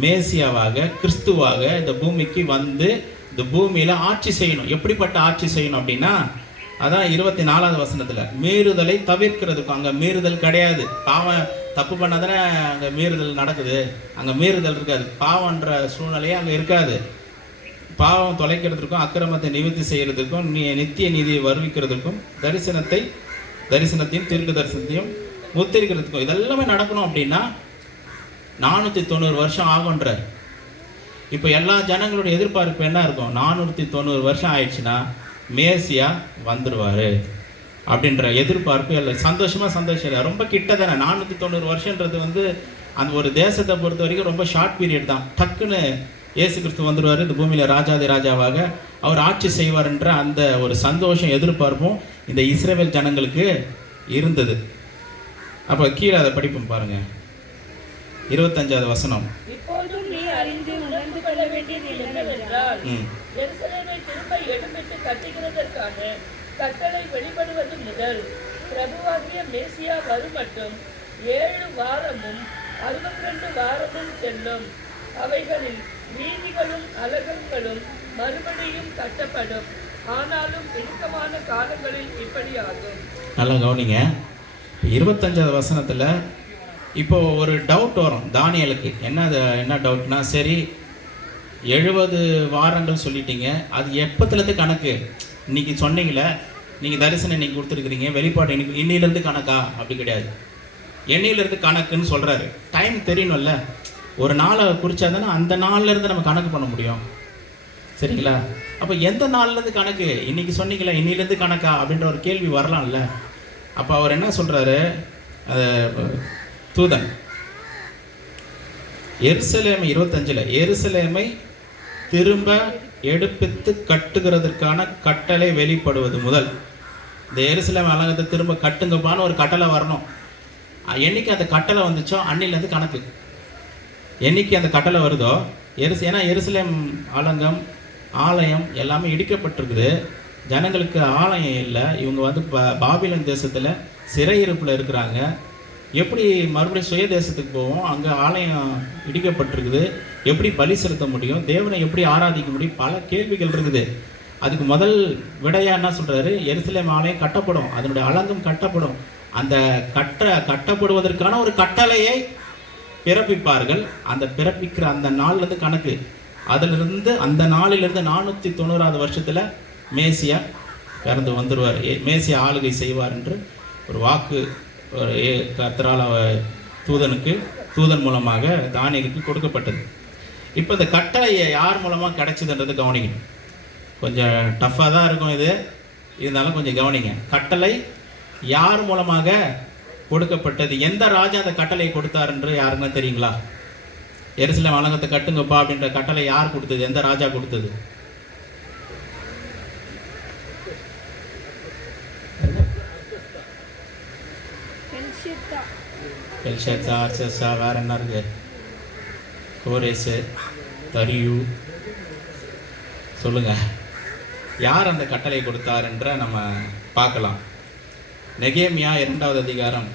மேசியாவாக, கிறிஸ்துவாக இந்த பூமிக்கு வந்து இந்த பூமியில ஆட்சி செய்யணும். எப்படிப்பட்ட ஆட்சி செய்யணும் அப்படின்னா, அதான் 24வது வசனத்துல மீறுதலை தவிர்க்கிறதுக்கும். அங்க மீறுதல் கிடையாது. பாவம் தப்பு பண்ணாதானே அங்க மீறுதல் நடக்குது. அங்க மீறுதல் இருக்காது. பாவன்ற சூழ்நிலையே அங்க இருக்காது. பாவம் தொலைக்கிறதுக்கும், அக்கிரமத்தை நிவர்த்தி செய்யறதுக்கும், நித்திய நீதியை வருவிக்கிறதுக்கும், தரிசனத்தையும் தீர்க்க தரிசனத்தையும் முத்திரிக்கிறதுக்கும் இதெல்லாமே நடக்கணும். அப்படின்னா 490 வருஷம் ஆகுன்ற. இப்போ எல்லா ஜனங்களுடைய எதிர்பார்ப்பு என்ன இருக்கும்? 490 வருஷம் ஆயிடுச்சுன்னா மேசியா வந்துடுவார் அப்படின்ற எதிர்பார்ப்பு எல்லாம். சந்தோஷம் இல்லை, ரொம்ப கிட்ட தானே. 490 வருஷன்றது வந்து அந்த ஒரு தேசத்தை பொறுத்த வரைக்கும் ரொம்ப ஷார்ட் பீரியட் தான். டக்குன்னு இயேசு கிறிஸ்து வந்துடுவார், இந்த பூமியில் ராஜாதி ராஜாவாக அவர் ஆட்சி செய்வார்ன்ற அந்த ஒரு சந்தோஷம் எதிர்பார்ப்பும் இந்த இஸ்ரவேல் ஜனங்களுக்கு இருந்தது. அப்போ கீழே அதை படிப்போம் பாருங்க, 25வது வசனம். இப்போதும் நீ அறிந்து உணர்ந்து கொள்ள வேண்டியது என்னவென்றால், எருசலேமை திரும்ப எடுப்பிட்டு கட்டுகிறதற்கான கட்டளை வெளிப்படுவது முதல் பிரபுவாகிய மேசியா வரும் மட்டும் 7 வாரமும் 62 வாரமும் செல்லும். அவைகளில் வீதிகளும் அலகங்களும் மறுபடியும் கட்டப்படும். ஆனாலும் இறுக்கமான காலங்களில் இப்படி ஆகும். நல்லா கவனிங்க. 25வது வசனத்துல இப்போ ஒரு டவுட் வரும் தானியேலுக்கு. என்ன டவுட்னா, சரி 70 வாரங்கள் சொல்லிட்டீங்க, அது எப்பத்துலேருந்து கணக்கு? இன்னைக்கு சொன்னீங்களே, நீங்கள் தரிசனம் இன்னைக்கு கொடுத்துருக்குறீங்க, வெளிப்பாடு இன்னைக்கு இன்னிலேருந்து கணக்கா? அப்படி கிடையாது. எண்ணிலிருந்து கணக்குன்னு சொல்கிறாரு. டைம் தெரியணும்ல. ஒரு நாளை குறிச்சா தானே அந்த நாள்லேருந்து நம்ம கணக்கு பண்ண முடியும். சரிங்களா? அப்போ எந்த நாள்லேருந்து கணக்கு? இன்னைக்கு சொன்னீங்களா, இன்னிலேருந்து கணக்கா அப்படின்ற ஒரு கேள்வி வரலாம்ல. அப்போ அவர் என்ன சொல்கிறாரு, தூதன் எருசலேமை 25ல் எருசலேமை திரும்ப எடுப்பித்து கட்டுகிறதுக்கான கட்டளை வெளிப்படுவது முதல். இந்த எருசலேம் அலங்கத்தை திரும்ப கட்டுங்கப்பான்னு ஒரு கட்டளை வரணும். என்னைக்கு அந்த கட்டளை வந்துச்சோ அன்னிலேருந்து கணக்கு. என்னைக்கு அந்த கட்டளை வருதோ ஏன்னா எருசலேம் அலங்கம் ஆலயம் எல்லாமே இடிக்கப்பட்டிருக்குது. ஜனங்களுக்கு ஆலயம் இல்லை. இவங்க வந்து பாபிலோன் தேசத்தில் சிறையிருப்பில் இருக்கிறாங்க. எப்படி மறுபடியும் சுய தேசத்துக்கு போவோம்? அங்கே ஆலயம் இடிக்கப்பட்டிருக்குது. எப்படி பலி செலுத்த முடியும்? தேவனை எப்படி ஆராதிக்க முடியும்? பல கேள்விகள் இருக்குது. அதுக்கு முதல் விடையா என்ன சொல்கிறாரு? எருசலேம் ஆலயம் கட்டப்படும், அதனுடைய அலங்கம் கட்டப்படும். அந்த கட்டப்படுவதற்கான ஒரு கட்டளையை பிறப்பிப்பார்கள். அந்த பிறப்பிக்கிற அந்த நாள்லேருந்து கணக்கு. அதிலிருந்து அந்த நாளிலிருந்து 490வது வருஷத்தில் மேசியா பிறந்து வந்துடுவார். மேசியா ஆளுகை செய்வார் என்று ஒரு வாக்கு கர்த்தரால் தூதன் மூலமாக தானியேலுக்கு கொடுக்கப்பட்டது. இப்போ இந்த கட்டளையை யார் மூலமாக கிடைச்சதுன்றது கவனிக்கணும். கொஞ்சம் டஃப்பாக தான் இருக்கும் இது, இருந்தாலும் கொஞ்சம் கவனிங்க. கட்டளை யார் மூலமாக கொடுக்கப்பட்டது? எந்த ராஜா அந்த கட்டளையை கொடுத்தார் என்று யாருன்னு தெரியுங்களா? எருசலேம் அலங்கத்தை கட்டுங்கப்பா அப்படின்ற கட்டளை யார் கொடுத்தது? எந்த ராஜா கொடுத்தது? பெல்ஷாத்சார், வேற என்ன இருக்கு? கோரேசு, தரியு. சொல்லுங்க, யார் அந்த கட்டளை கொடுத்தார் என்ற நம்ம பார்க்கலாம். நெகேமியா 2வது அதிகாரம்.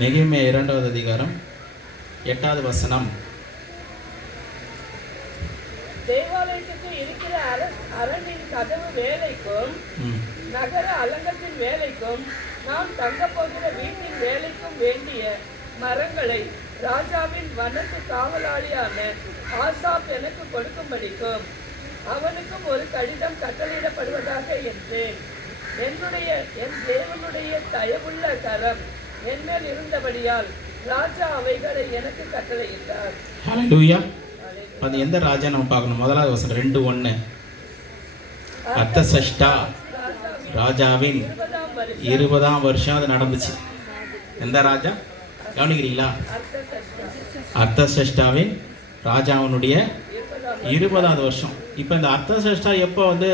நெகேமியா 2வது அதிகாரம் 8வது வசனம். தேவாலயத்துக்கு இருக்கிற அரணின் கதவு வேலைக்கும் நகர அலங்கத்தின் வேலைக்கும் நான் தங்க போகிற வீட்டின் வேலைக்கும் வேண்டிய மரங்களை ராஜாவின் வனத்து காவலாளியான ஆசாப் எனக்கு கொடுக்கும்படிக்கும் அவனுக்கும் ஒரு கடிதம் கட்டளையிடப்படுவதாக என்றேன். என் தேவனுடைய தயவுள்ள கரம் என்மேல் இருந்தபடியால் ராஜா அவைகளை எனக்கு கட்டளையிட்டார். ஹல்லேலூயா. அது எந்த ராஜா நம்ம பார்க்கணும்? முதலாவது வசனம் 2:1. அர்த்தசஷ்டா ராஜாவின் 20ஆம் வருஷம் அது நடந்துச்சு. எந்த ராஜா கவனிக்கிறீங்களா? அர்த்தசஷ்டாவின் ராஜாவினுடைய 20ஆவது வருஷம். இப்போ இந்த அர்த்தசஷ்டா எப்போ வந்து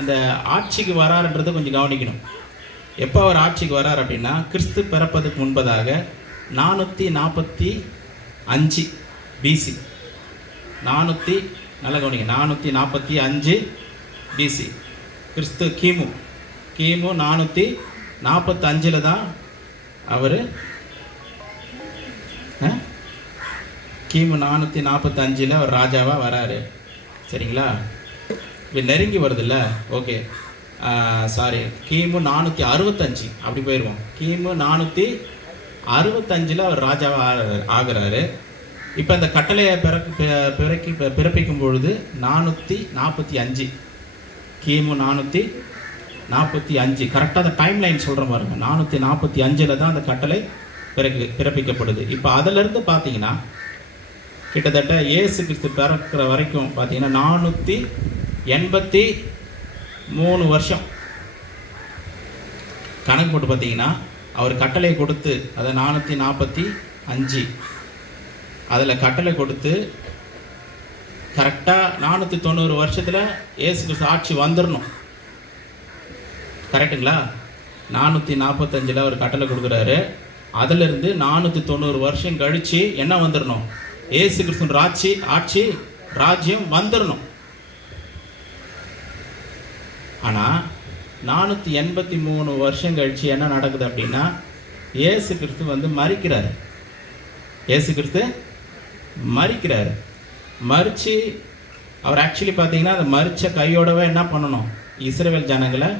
அந்த ஆட்சிக்கு வராருன்றது கொஞ்சம் கவனிக்கணும். எப்போ அவர் ஆட்சிக்கு வரார் அப்படின்னா, கிறிஸ்து பிறப்பதுக்கு முன்பதாக 445 பிசி. நல்லா கவனிங்க, 445 பிசி. கிறிஸ்து கிமு 445 தான் அவர் கிமு 445 அவர் ராஜாவாக வராரு. சரிங்களா? இப்போ நெருங்கி வருதுல்ல. ஓகே, சாரி, கிமு 465 அப்படி போயிடுவோம். கிமு 465 அவர் ராஜாவாக ஆகிறாரு. இப்போ இந்த கட்டளையை பிறப்பிக்கும் பொழுது 445 கிமு 445 கரெக்டாக அந்த டைம் லைன் சொல்கிற பாருங்க. 445 தான் அந்த கட்டளை பிறப்பிக்கப்படுது. இப்போ அதிலிருந்து பார்த்தீங்கன்னா கிட்டத்தட்ட இயேசு கிறிஸ்து பிறக்கிற வரைக்கும் பார்த்தீங்கன்னா 483 வருஷம் கணக்கு போட்டு பார்த்தீங்கன்னா, அவர் கட்டளை கொடுத்து அதை 445 அதில் கட்டளை கொடுத்து கரெக்டாக 490 வருஷத்தில் இயேசு கிறிஸ்து ஆட்சி வந்துடணும். கரெக்டுங்களா? 445 அவர் கட்டளை கொடுக்குறாரு. அதிலிருந்து 490 வருஷம் கழித்து என்ன வந்துடணும்? இயேசு கிறிஸ்து ஆட்சி ராஜ்யம் வந்துடணும். ஆனால் 483 வருஷம் கழிச்சு என்ன நடக்குது அப்படின்னா, இயேசு கிறிஸ்து வந்து மரிக்கிறார். மரித்து அவர் ஆக்சுவலி பார்த்தீங்கன்னா அந்த மரித்த கையோடவே என்ன பண்ணணும்? இஸ்ரவேல் ஜனங்களை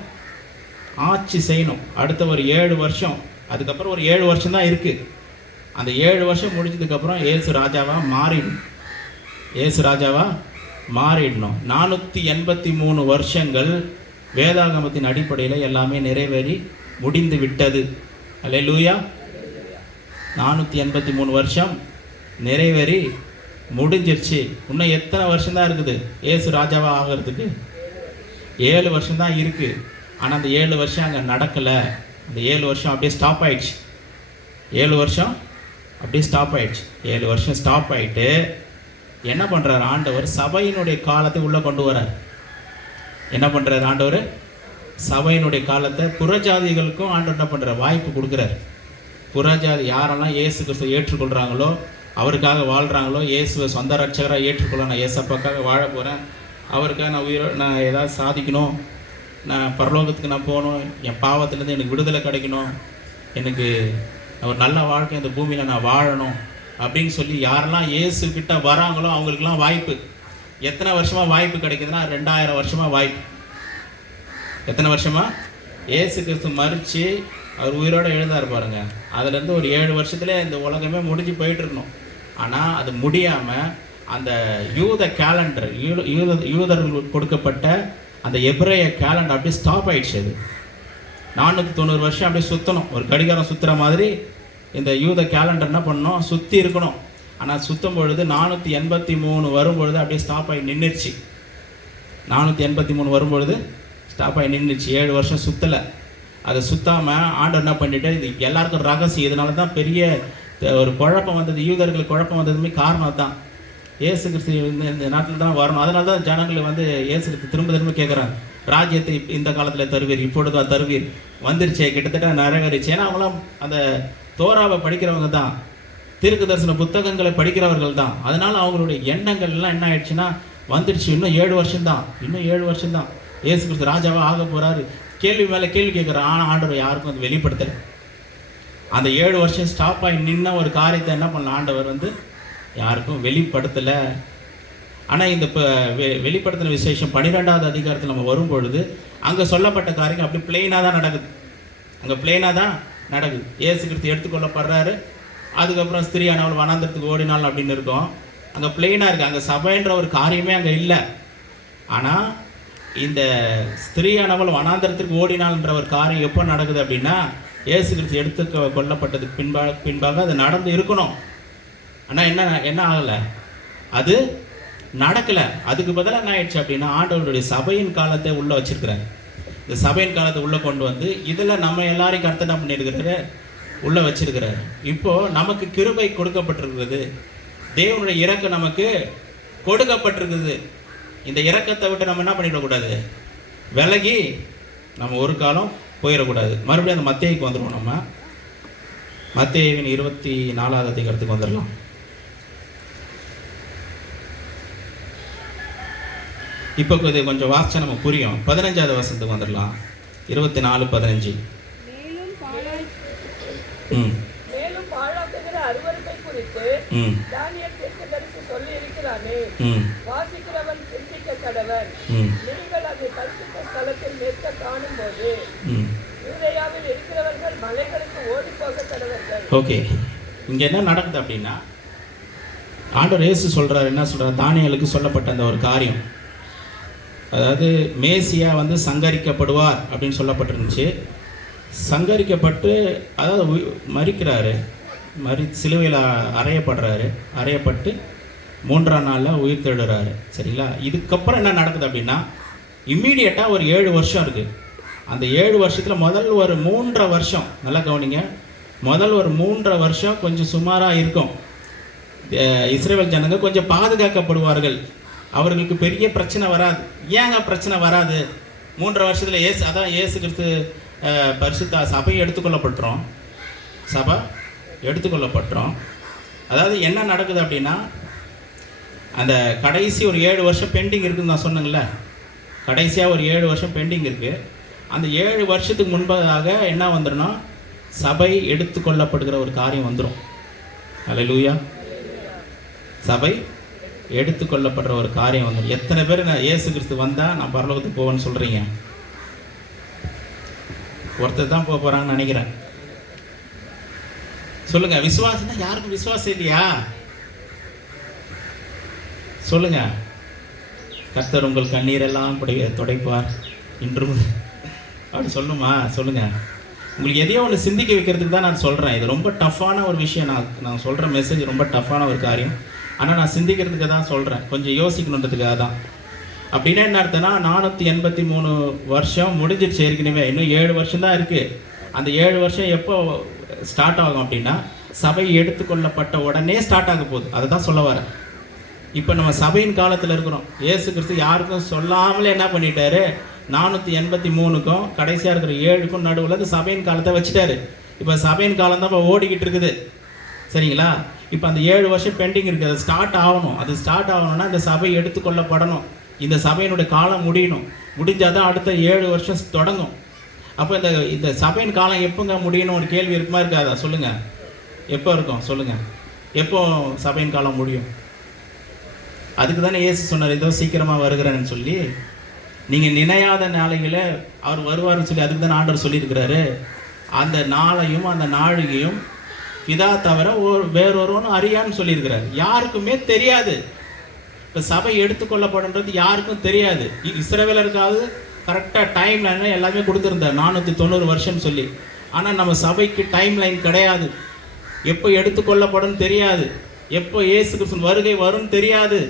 ஆட்சி செய்யணும். அடுத்த ஒரு 7 வருஷம், அதுக்கப்புறம் ஒரு 7 வருஷம் தான் இருக்குது. அந்த 7 வருஷம் முடிஞ்சதுக்கப்புறம் இயேசு ராஜாவாக மாறிடணும். 483 வருஷங்கள் வேதாகமத்தின் அடிப்படையில் எல்லாமே நிறைவேறி முடிந்து விட்டது. அல்லேலூயா. 483 வருஷம் நிறைவேறி முடிஞ்சிருச்சு. இன்னும் எத்தனை வருஷம் தான் இருக்குது இயேசு ராஜாவாக ஆகிறதுக்கு? 7 வருஷம் தான் இருக்குது. ஆனால் அந்த 7 வருஷம் அங்கே நடக்கலை. அந்த 7 வருஷம் அப்படியே ஸ்டாப் ஆயிடுச்சு. 7 வருஷம் அப்படியே ஸ்டாப் ஆயிடுச்சு. 7 வருஷம் ஸ்டாப் ஆகிட்டு என்ன பண்ணுறார் ஆண்டவர்? சபையினுடைய காலத்தை உள்ளே கொண்டு வரார். என்ன பண்ணுறார் ஆண்டவர்? சபையினுடைய காலத்தை புறஜாதிகளுக்கும் ஆண்டவர் என்ன பண்ணுறார்? வாய்ப்பு கொடுக்குறார். புறஜாதி யாரெல்லாம் இயேசு கிறிஸ்துவை ஏற்றுக்கொள்கிறாங்களோ, அவருக்காக வாழ்கிறாங்களோ, இயேசுவை சொந்த ரட்சகராக ஏற்றுக்கொள்ள, நான் இயேசப்பாக்காக வாழ போகிறேன், அவருக்காக நான் ஏதாவது சாதிக்கணும், நான் பரலோகத்துக்கு நான் போகணும், என் பாவத்திலேருந்து எனக்கு விடுதலை கிடைக்கணும், எனக்கு ஒரு நல்ல வாழ்க்கை இந்த பூமியில் நான் வாழணும் அப்படின்னு சொல்லி யாரெல்லாம் இயேசுக்கிட்ட வராங்களோ அவங்களுக்கெல்லாம் வாய்ப்பு. எத்தனை வருஷமாக வாய்ப்பு கிடைக்குதுன்னா 2000 வருஷமாக வாய்ப்பு. எத்தனை வருஷமாக? இயேசு கிறிஸ்து மரித்து அவர் உயிரோடு எழுந்தார் பாருங்க. அதுலேருந்து ஒரு 7 வருஷத்துல இந்த உலகமே முடிஞ்சு போயிட்டு இருக்கணும். ஆனால் அது முடியாமல் அந்த யூத கேலண்டர், யூதர்கள் கொடுக்கப்பட்ட அந்த எபிரேய கேலண்டர் அப்படியே ஸ்டாப் ஆயிடுச்சு. அது 490 வருஷம் அப்படியே சுற்றணும். ஒரு கடிகாரம் சுற்றுற மாதிரி இந்த யூத கேலண்டர் என்ன பண்ணணும்? சுற்றி இருக்கணும். ஆனால் சுற்றும் பொழுது 483 வரும்பொழுது அப்படியே ஸ்டாப் ஆகி நின்றுச்சு. 483 வரும்பொழுது ஸ்டாப் ஆகி நின்றுச்சு. 7 வருஷம் சுற்றலை. அதை சுற்றாமல் ஆண்டவர் என்ன பண்ணிட்டு, இது எல்லாருக்கும் ரகசியம். இதனால தான் பெரிய ஒரு குழப்பம் வந்தது, யூதர்களுக்கு குழப்பம் வந்ததுமே காரணம் தான். இயேசு கிறிஸ்து இந்த நாட்டில் தான் வரணும். அதனால தான் ஜனங்களை வந்து இயேசு கிறிஸ்து திரும்ப கேட்குறாங்க, ராஜ்யத்தை இந்த காலத்தில் தருவீர், இப்பொழுது தருவீர், வந்துருச்சே, கிட்டத்தட்ட நிறைவேறிச்சு. ஏன்னா அவங்களாம் அந்த தோராவை படிக்கிறவங்க தான், தீர்க்க தரிசன புத்தகங்களை படிக்கிறவர்கள் தான். அதனால் அவங்களுடைய எண்ணங்கள்லாம் என்ன ஆயிடுச்சுன்னா, வந்துடுச்சு, இன்னும் 7 வருஷம்தான், இன்னும் 7 வருஷம்தான் இயேசு கிறிஸ்து ராஜாவாக ஆக போகிறாரு. கேள்வி மேலே கேள்வி கேட்குற. ஆனால் ஆண்டவர் யாருக்கும் அது வெளிப்படுத்தலை. அந்த 7 வருஷம் ஸ்டாப் ஆகி நின்ன ஒரு காரியத்தை என்ன பண்ணல ஆண்டவர் வந்து யாருக்கும் வெளிப்படுத்தலை. ஆனால் இந்த வெளிப்படுத்தின விசேஷம் 12வது அதிகாரத்தில் நம்ம வரும்பொழுது அங்கே சொல்லப்பட்ட காரியங்கள் அப்படி பிளெயினாக தான் நடக்குது. அங்கே பிளெயினாக தான் நடக்குது. இயேசு கிறிஸ்து எடுத்துக்கொள்ளப்படுறாரு. அதுக்கப்புறம் ஸ்திரியானவள் வனாந்தரத்துக்கு ஓடினாள் அப்படின்னு இருக்கும். அங்கே பிளெயினாக இருக்குது. அங்கே சபைன்ற ஒரு காரியமே அங்கே இல்லை. ஆனால் இந்த ஸ்திரீயானவள் வனாந்தரத்திற்கு ஓடினாள்ன்ற ஒரு காரியம் எப்போ நடக்குது அப்படின்னா, இயேசு கிறிஸ்து எடுத்து கொல்லப்பட்டதுக்கு பின்பாக அது நடந்து இருக்கணும். ஆனால் என்ன ஆகலை, அது நடக்கலை. அதுக்கு பதிலாக என்ன ஆயிடுச்சு அப்படின்னா, ஆண்டவருடைய சபையின் காலத்தை உள்ளே வச்சிருக்கிறார். இந்த சபையின் காலத்தை உள்ளே கொண்டு வந்து இதில் நம்ம எல்லாரையும் கர்த்தர் என்ன பண்ணியிருக்கிறாரு, உள்ளே வச்சிருக்கிறார். இப்போது நமக்கு கிருபை கொடுக்கப்பட்டிருக்கிறது, தேவனுடைய இரக்கம் நமக்கு கொடுக்கப்பட்டிருக்குது. இந்த இரக்கத்தை விட்டு நம்ம என்ன பண்ணிடக்கூடாது, விலகி நம்ம ஒரு காலம் போயிடக்கூடாது. மறுபடியும் அந்த மத்தேயுக்கு வந்துடுவோம். நம்ம மத்தேயுவின் 24வது அதிகாரத்துக்கு வந்துடலாம். இப்போ இது கொஞ்சம் வாசிச்சா நமக்கு புரியும். 15வது வசனத்துக்கு வந்துடலாம். 24:15. மேலும் பாழாக்குகிற அருவருப்பை குறித்து தானியேல் தீர்க்கதரிசி சொல்லி இருக்கிறானே, வாசிக்கிறவன் சிந்திக்க கடவன். நீங்கள் அதை பரிசுத்த ஸ்தலத்தில் நிற்க காணும்போது யூதேயாவில் இருக்கிறவர்கள் மலைகளுக்கு ஓடி போக கடவர்கள். ஓகே, இங்க என்ன நடக்குது அப்படின்னா, ஆண்டவர் இயேசு சொல்றாரு, என்ன சொல்றாரு, தானியேலுக்கு சொல்லப்பட்ட அந்த ஒரு காரியம், அதாவது மேசியா வந்து சங்கரிக்கப்படுவார் அப்படின்னு சொல்லப்பட்டிருந்துச்சு. சங்கரிக்கப்பட்டு, அதாவது மரிக்கிறாரு, சிலுவையில் அறையப்படுறாரு, அறையப்பட்டு 3ஆம் நாளில் உயிர் தெழுறாரு. சரிங்களா? இதுக்கப்புறம் என்ன நடக்குது அப்படின்னா, இம்மீடியட்டாக ஒரு 7 வருஷம் இருக்குது. அந்த 7 வருஷத்தில் முதல் ஒரு 3.5 வருஷம், நல்லா கவனிங்க, முதல் ஒரு 3.5 வருஷம் கொஞ்சம் சுமாராக இருக்கும். இஸ்ரவேல் ஜனங்க கொஞ்சம் பாதுகாக்கப்படுவார்கள், அவர்களுக்கு பெரிய பிரச்சனை வராது. ஏங்க பிரச்சனை வராது? 3.5 வருஷத்தில் இயேசு கிறிஸ்து பரிசுத்த சபை எடுத்துக்கொள்ளப்பட்டுரும். சபை எடுத்துக்கொள்ளப்பட்டுரும். அதாவது என்ன நடக்குது அப்படின்னா, அந்த கடைசி ஒரு 7 வருஷம் பெண்டிங் இருக்குதுன்னு நான் சொன்னேங்கள, கடைசியாக ஒரு 7 வருஷம் பெண்டிங் இருக்குது. அந்த 7 வருஷத்துக்கு முன்பதாக என்ன வந்துடணும், சபை எடுத்துக்கொள்ளப்படுகிற ஒரு காரியம் வந்துடும். அல்லேலூயா. சபை எடுத்துக்கொள்ளப்படுற ஒரு காரியம் வந்துடும். எத்தனை பேர் நான் இயேசு கிறிஸ்து வந்தால் நான் பரலோகத்துக்கு போவேன்னு சொல்கிறீங்க? ஒருத்தர் தான் போக போகிறாங்கன்னு நினைக்கிறேன். சொல்லுங்க, விசுவாசம்னா யாருக்கும் விசுவாசம் இல்லையா? சொல்லுங்க. கர்த்தர் உங்கள் கண்ணீரெல்லாம் துடைப்பார் இன்றும் அப்படி சொல்லுமா? சொல்லுங்க. உங்களுக்கு எதையோ ஒன்று சிந்திக்க வைக்கிறதுக்கு தான் நான் சொல்கிறேன். இது ரொம்ப டஃப்பான ஒரு விஷயம். நான் சொல்கிற மெசேஜ் ரொம்ப டஃப்பான ஒரு காரியம். ஆனால் நான் சிந்திக்கிறதுக்கு தான் சொல்கிறேன், கொஞ்சம் யோசிக்கணுன்றதுக்காக தான். அப்படின்னா என்ன அர்த்தம்னா, 483 வருஷம் முடிஞ்சிருச்சு ஏற்கனவே, இன்னும் 7 வருஷம் தான் இருக்குது. அந்த 7 வருஷம் எப்போ ஸ்டார்ட் ஆகும் அப்படின்னா, சபை எடுத்துக்கொள்ளப்பட்ட உடனே ஸ்டார்ட் ஆக போகுது. அதை தான் சொல்ல வரேன். இப்போ நம்ம சபையின் காலத்தில் இருக்கிறோம். இயேசு கிறிஸ்து யாருக்கும் சொல்லாமலே என்ன பண்ணிட்டாரு, 483க்கும் கடைசியாக இருக்கிற 7க்கும் நடுவில் இந்த சபையின் காலத்தை வச்சுட்டாரு. இப்போ சபையின் காலம் தான் இப்போ ஓடிக்கிட்டு இருக்குது. சரிங்களா? இப்போ அந்த 7 வருஷம் பெண்டிங் இருக்குது, அது ஸ்டார்ட் ஆகணும். அது ஸ்டார்ட் ஆகணும்னா இந்த சபை எடுத்துக்கொள்ளப்படணும். இந்த சபையினுடைய காலம் முடியணும். முடிஞ்சால் தான் அடுத்த 7 வருஷம் தொடங்கும். அப்போ இந்த சபையின் காலம் எப்போங்க முடியணும் ஒரு கேள்வி இருக்குமா இருக்காதா? சொல்லுங்கள். எப்போ இருக்கும்? சொல்லுங்கள். எப்போ சபையின் காலம் முடியும்? அதுக்கு தானே இயேசு சொன்னார், ஏதோ சீக்கிரமாக வருகிறேன்னு சொல்லி. நீங்கள் நினையாத நாளைகளை அவர் வருவார்னு சொல்லி அதுக்கு தானே ஆண்டவர் சொல்லியிருக்கிறாரு. அந்த நாளையும் அந்த நாழிகையும் பிதா தவிர வேறொருவனும் அறியான்னு சொல்லியிருக்கிறார். யாருக்குமே தெரியாது. இப்போ சபை எடுத்துக்கொள்ளப்படுன்றது யாருக்கும் தெரியாது. இஸ்ரவேலருக்காவது கரெக்டாக டைம் லைன் எல்லாமே கொடுத்துருந்தார், 490 வருஷம்னு சொல்லி. ஆனால் நம்ம சபைக்கு டைம் லைன் கிடையாது. எப்போ எடுத்துக்கொள்ளப்படும் தெரியாது, எப்போ இயேசு கிறிஸ்து வருகை வரும் தெரியாது.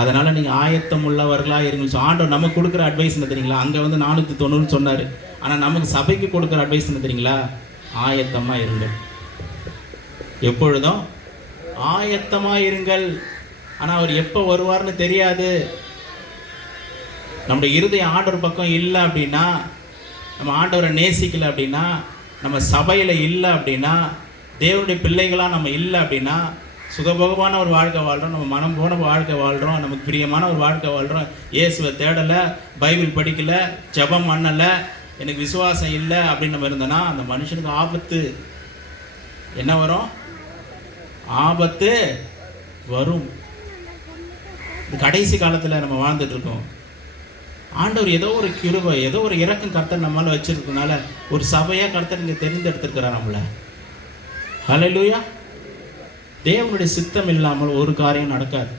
அதனால் நீங்கள் ஆயத்தம் உள்ளவர்களாக இருங்க. ஆண்டவர் நமக்கு கொடுக்குற அட்வைஸ் என்ன தெரியுங்களா? அங்கே வந்து 490 சொன்னார். ஆனால் நமக்கு சபைக்கு கொடுக்குற அட்வைஸ் என்ன தெரியுங்களா? ஆயத்தமாக இருங்கள், எப்பொழுதும் ஆயத்தமாக இருங்கள். ஆனால் அவர் எப்போ வருவார்னு தெரியாது. நம்முடைய இருதயம் ஆண்டவர் பக்கம் இல்லை அப்படின்னா, நம்ம ஆண்டவரை நேசிக்கலை அப்படின்னா, நம்ம சபையில் இல்லை அப்படின்னா, தேவனுடைய பிள்ளைகளாக நம்ம இல்லை அப்படின்னா, சுகபோகமான ஒரு வாழ்க்கை வாழ்கிறோம், நம்ம மனம் போன வாழ்க்கை வாழ்கிறோம், நமக்கு பிரியமான ஒரு வாழ்க்கை வாழ்கிறோம், இயேசுவை தேடலை, பைபிள் படிக்கலை, ஜெபம் பண்ணலை, எனக்கு விசுவாசம் இல்லை அப்படின்னு நம்ம இருந்தோன்னா அந்த மனுஷனுக்கு ஆபத்து. என்ன வரும்? ஆபத்து வரும். கடைசி காலத்தில் நம்ம வாழ்ந்துட்டு இருக்கோம். ஆண்டவர் ஏதோ ஒரு கிருபை, ஏதோ ஒரு இரக்கம் கர்த்தர் நம்மளால வச்சிருக்கனால ஒரு சபையாக கர்த்தர் இங்கே தெரிந்தெடுத்திருக்கிறார் நம்மளை. ஹல்லேலூயா. தேவனுடைய சித்தம் இல்லாமல் ஒரு காரியம் நடக்காது.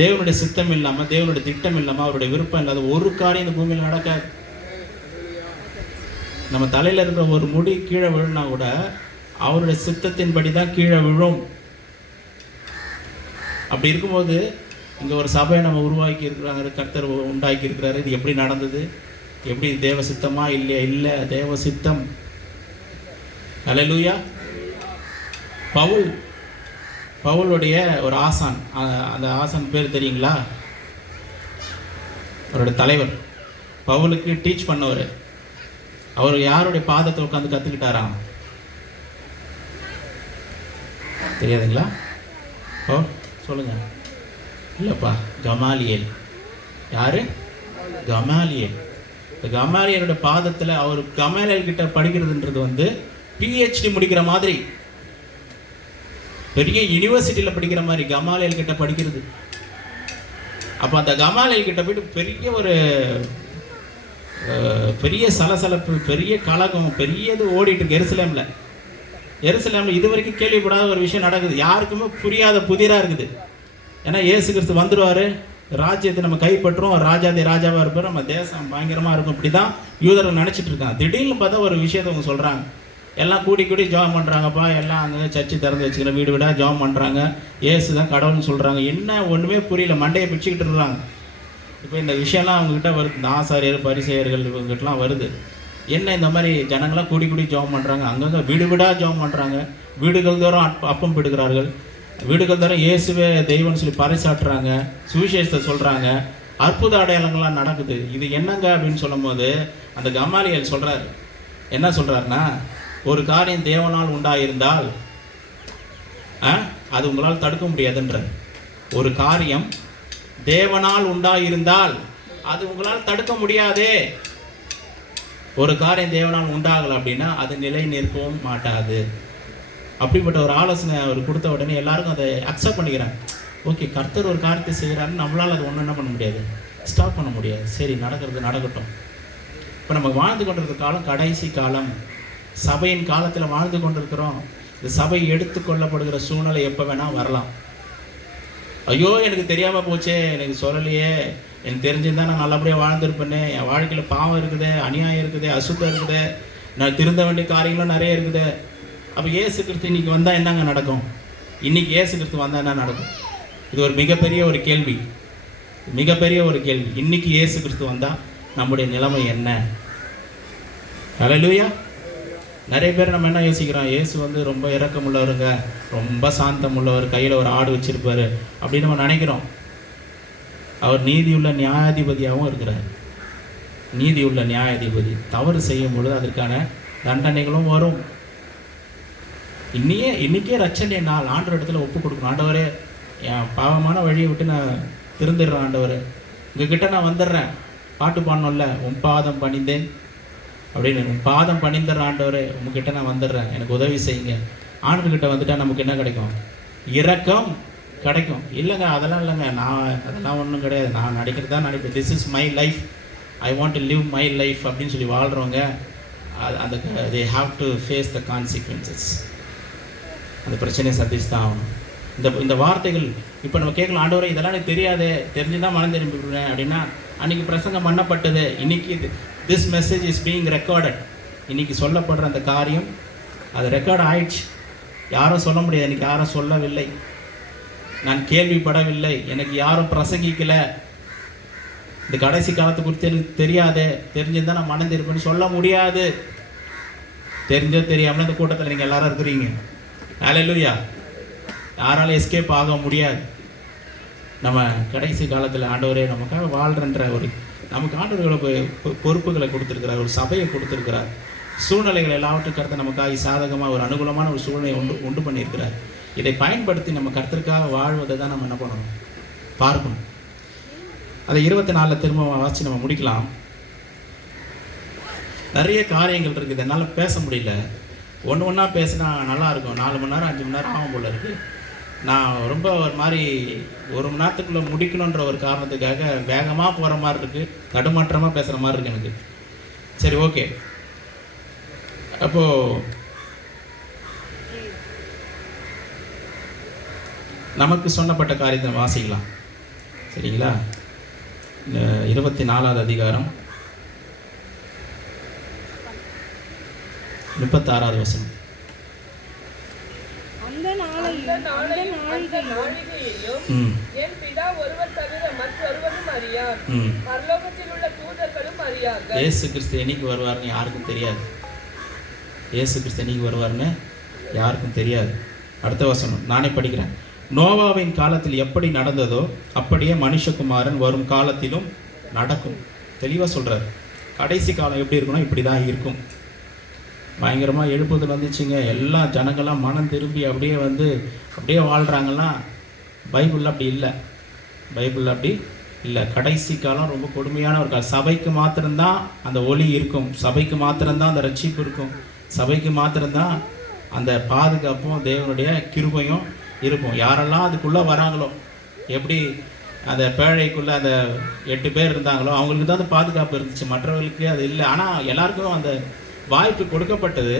தேவனுடைய சித்தம் இல்லாமல், தேவனுடைய திட்டம் இல்லாமல், அவருடைய விருப்பம் இல்லாத ஒரு காரியம் இந்த பூமியில் நடக்காது. நம்ம தலையில் இருக்கிற ஒரு முடி கீழே விழுனா கூட அவருடைய சித்தத்தின்படி தான் கீழே விழும். அப்படி இருக்கும்போது இங்கே ஒரு சபையை நம்ம உருவாக்கி இருக்கிறாங்க, கர்த்தர் உண்டாக்கி இருக்கிறாரு. இது எப்படி நடந்தது? எப்படி தேவ சித்தமா இல்லையா? இல்லை, தேவ சித்தம். அல்லேலூயா. பவுலுடைய ஒரு ஆசான், அந்த ஆசான் பேர் தெரியுங்களா? அவருடைய தலைவர் பவுலுக்கு டீச் பண்ணவர். அவர் யாருடைய பாதத்தை உட்காந்து கற்றுக்கிட்டாராம் தெரியாதுங்களா? ஓ சொல்லுங்க. இல்லைப்பா, கமாலியேல். யாரு? கமாலியேல். இந்த கமாலியலோட பாதத்தில் அவர் கமாலியல் கிட்ட படிக்கிறதுன்றது பிஹெச்டி முடிக்கிற மாதிரி, பெரிய யூனிவர்சிட்டியில் படிக்கிற மாதிரி கமாலியல் கிட்ட படிக்கிறது. அப்போ அந்த கமாலியல் கிட்ட போயிட்டு பெரிய சலசலப்பு, பெரிய கலகம், பெரியது ஓடிட்டு இருக்கு எருசலேமில் இது வரைக்கும் கேள்விப்படாத ஒரு விஷயம் நடக்குது. யாருக்குமே புரியாத, புதிராக இருக்குது. ஏன்னா இயேசு கிறிஸ்து வந்துடுவார், ராஜ்யத்தை நம்ம கைப்பற்றுவோம், ராஜாதி ராஜாவாக இருப்பார், நம்ம தேசம் பயங்கரமாக இருக்கும். இப்படி தான் யூதர்கள் நினச்சிட்டு இருக்காங்க. திடீர்னு பார்த்தா ஒரு விஷயத்தை அவங்க சொல்கிறாங்க. எல்லாம் கூடி ஜெபம் பண்ணுறாங்கப்பா, எல்லாம் அங்கே சர்ச்சு திறந்து வச்சுக்கிற வீடு வீடாக ஜெபம் பண்ணுறாங்க, இயேசு தான் கடவுள்னு சொல்கிறாங்க. என்ன ஒன்றுமே புரியல, மண்டையை பிடிச்சிக்கிட்டு இருக்கிறாங்க. இப்போ இந்த விஷயம்லாம் அவங்ககிட்ட வருது, இந்த ஆசாரியர் பரிசேயர்கள் இவங்ககிட்டலாம் வருது. என்ன இந்த மாதிரி ஜனங்களாம் கூடி ஜெபம் பண்ணுறாங்க, அங்கங்கே வீடு வீடாக ஜெபம் பண்ணுறாங்க, வீடுகள் தோறும் அப்பம் பிடுக்கிறார்கள், வீடுகள் தோறும் இயேசுவே தெய்வம்னு சொல்லி பறைசாட்டுறாங்க, சுவிசேஷத்தை சொல்கிறாங்க, அற்புத அடையாளங்கள்லாம் நடக்குது. இது என்னங்க அப்படின்னு சொல்லும் போது அந்த கமாலியல் சொல்கிறார். என்ன சொல்கிறாருன்னா, ஒரு காரியம் தேவனால் உண்டாயிருந்தால் அது உங்களால் தடுக்க முடியாதுன்ற. ஒரு காரியம் தேவனால் உண்டாயிருந்தால் அது உங்களால் தடுக்க முடியாதே. ஒரு காரியம் தேவனால் உண்டாகலை அப்படின்னா அது நிலை நிற்கவும் மாட்டாது. அப்படிப்பட்ட ஒரு ஆலோசனை அவர் கொடுத்த உடனே எல்லாருக்கும் அதை அக்செப்ட் பண்ணிக்கிறாங்க. ஓகே, கர்த்தர் ஒரு காரியத்தை செய்கிறாருன்னு நம்மளால் அது ஒன்றும் என்ன பண்ண முடியாது, ஸ்டாப் பண்ண முடியாது. சரி, நடக்கிறது நடக்கட்டும். இப்போ நம்ம வாழ்ந்து கொண்டிருக்கிற காலம் கடைசி காலம், சபையின் காலத்தில் வாழ்ந்து கொண்டிருக்கிறோம். இந்த சபை எடுத்துக்கொள்ளப்படுகிற சூழ்நிலை எப்போ வேணால் வரலாம். ஐயோ எனக்கு தெரியாமல் போச்சே, எனக்கு சொல்லலையே, எனக்கு தெரிஞ்சிருந்தால் நான் நல்லபடியாக வாழ்ந்துருப்பேனே, என் வாழ்க்கையில் பாவம் இருக்குது, அநியாயம் இருக்குது, அசுத்தம் இருக்குது, நான் திருந்த வேண்டிய காரியங்களும் நிறைய இருக்குது. அப்போ இயேசு கிறிஸ்து இன்றைக்கி வந்தால் என்னங்க நடக்கும்? இன்றைக்கி இயேசு கிறிஸ்து வந்தால் என்ன நடக்கும்? இது ஒரு மிகப்பெரிய ஒரு கேள்வி, மிகப்பெரிய ஒரு கேள்வி. இன்றைக்கி இயேசு கிறிஸ்து வந்தால் நம்முடைய நிலைமை என்ன? ஹல்லேலூயா. நிறைய பேர் நம்ம என்ன யோசிக்கிறோம், இயேசு ரொம்ப இரக்கம் உள்ளவருங்க, ரொம்ப சாந்தம் உள்ளவர், கையில் ஒரு ஆடு வச்சிருப்பாரு அப்படின்னு நம்ம நினைக்கிறோம். அவர் நீதியுள்ள நியாயாதிபதியாகவும் இருக்கிறார். நீதியுள்ள நியாயாதிபதி. தவறு செய்யும் பொழுது அதற்கான தண்டனைகளும் வரும். இன்னைக்கே ரட்சணை நாள். ஆண்டவர் இடத்துல ஒப்பு கொடுக்கணும். ஆண்டவரே, என் பாவமான வழியை விட்டு நான் திருந்துடுறேன், ஆண்டவர் உங்ககிட்ட நான் வந்துடுறேன். பாட்டு பாடணும்ல, உன் பாதம் பணிந்தேன் அப்படின்னு, உன் பாதம் பணிந்துடுற ஆண்டவரே, உங்ககிட்ட நான் வந்துடுறேன், எனக்கு உதவி செய்யுங்க. ஆண்டவர்கிட்ட வந்துட்டால் நமக்கு என்ன கிடைக்கும்? இரக்கம் கிடைக்கும். இல்லைங்க, அதெல்லாம் இல்லைங்க, அதெல்லாம் ஒன்றும் கிடையாது, நான் நடிக்கிறது தான் நடிப்பேன், this is my life, I want to live my life அப்படின்னு சொல்லி வாழ்கிறவங்க அந்த they have to face the consequences. அந்த பிரச்சனையை சந்திச்சு தான் ஆகணும். இந்த வார்த்தைகள் இப்போ நம்ம கேட்கலாம், ஆண்டவரே இதெல்லாம் எனக்கு தெரியாது, தெரிஞ்சுதான் மனம் திரும்பி விடுறேன் அப்படின்னா, அன்றைக்கி பிரசங்கம் பண்ணப்பட்டது, இன்றைக்கி this message is being recorded. இன்றைக்கி சொல்லப்படுற அந்த காரியம் அது ரெக்கார்ட் ஆயிடுச்சு. யாரும் சொல்ல முடியாது, எனக்கு யாரும் சொல்லவில்லை, நான் கேள்விப்படவில்லை, எனக்கு யாரும் பிரசங்கிக்கலை, இந்த கடைசி காலத்தை குறித்து எனக்கு தெரியாது, தெரிஞ்சிருந்தால் நான் மனம் திருப்பேன்னு சொல்ல முடியாது. தெரிஞ்சோ தெரியாமல் இந்த கூட்டத்தில் நீங்கள் எல்லாரும் இருக்கிறீங்க. ஹல்லேலூயா. யாராலும் எஸ்கேப் ஆக முடியாது. நம்ம கடைசி காலத்தில் ஆண்டவரே நமக்காக வாழ்கின்ற நமக்கு ஆண்டவர்களை பொறுப்புகளை கொடுத்துருக்கிறார், ஒரு சபையை கொடுத்துருக்கிறார், சூழ்நிலைகள் எல்லாவற்றும் கருத்து நமக்காக சாதகமாக ஒரு அனுகூலமான ஒரு சூழ்நிலை உண்டு பண்ணியிருக்கிறார். இதை பயன்படுத்தி நம்ம கர்த்தருக்காக வாழ்வதை தான் நம்ம என்ன பண்ணணும், பார்க்கணும். அதை 24 திரும்ப வாசி நம்ம முடிக்கலாம். நிறைய காரியங்கள் இருக்குது, என்னால் பேச முடியல. ஒன்று ஒன்றா பேசினா நல்லாயிருக்கும். 4 மணி நேரம் 5 மணி நேரம் ஆகும் போல இருக்குது. நான் ரொம்ப ஒரு மாதிரி 1 மணி நேரத்துக்குள்ளே முடிக்கணுன்ற ஒரு காரணத்துக்காக வேகமாக போகிற மாதிரி இருக்குது, தடுமாற்றமாக பேசுகிற மாதிரி இருக்குது எனக்கு. சரி, ஓகே. அப்போது நமக்கு சொன்னப்பட்ட காரியத்தை வாசிக்கலாம். சரிங்களா? 24வது அதிகாரம் 36வது வசனம். அந்த நாழிகையையும் என் பிதா ஒருவர் தவிர மற்றொருவரும் அறியார், பரலோகத்தில் உள்ள தூதர்களும் அறியார்கள். இயேசு கிறிஸ்து என்னைக்கு வருவார்னு யாருக்கும் தெரியாது. இயேசு கிறிஸ்து என்னைக்கு வருவார்னு யாருக்கும் தெரியாது. அடுத்த வசனம் நானே படிக்கிறேன். நோவாவின் காலத்தில் எப்படி நடந்ததோ அப்படியே மனுஷகுமாரன் வரும் காலத்திலும் நடக்கும். தெளிவாக சொல்கிறார். கடைசி காலம் எப்படி இருக்குன்னா இப்படி தான் இருக்கும். பயங்கரமாக எழுப்புதல் வந்துச்சுங்க. எல்லா ஜனங்களாம் மனம் திரும்பி அப்படியே வாழ்கிறாங்கன்னா பைபிளில் அப்படி இல்லை. பைபிளில் அப்படி இல்லை. கடைசி காலம் ரொம்ப கொடுமையான ஒரு காலம். சபைக்கு மாத்திரம்தான் அந்த ஒளி இருக்கும். சபைக்கு மாத்திரம்தான் அந்த ரட்சிப்பு இருக்கும். சபைக்கு மாத்திரம்தான் அந்த பாதுகாப்பும் தேவனுடைய கிருபையும் இருக்கும். யாரெல்லாம் அதுக்குள்ளே வராங்களோ, எப்படி அந்த பேழைக்குள்ளே அந்த 8 பேர் இருந்தாங்களோ அவங்களுக்கு தான் அந்த பாதுகாப்பு இருந்துச்சு, மற்றவர்களுக்கு அது இல்லை. ஆனால் எல்லாருக்கும் அந்த வாய்ப்பு கொடுக்கப்பட்டது,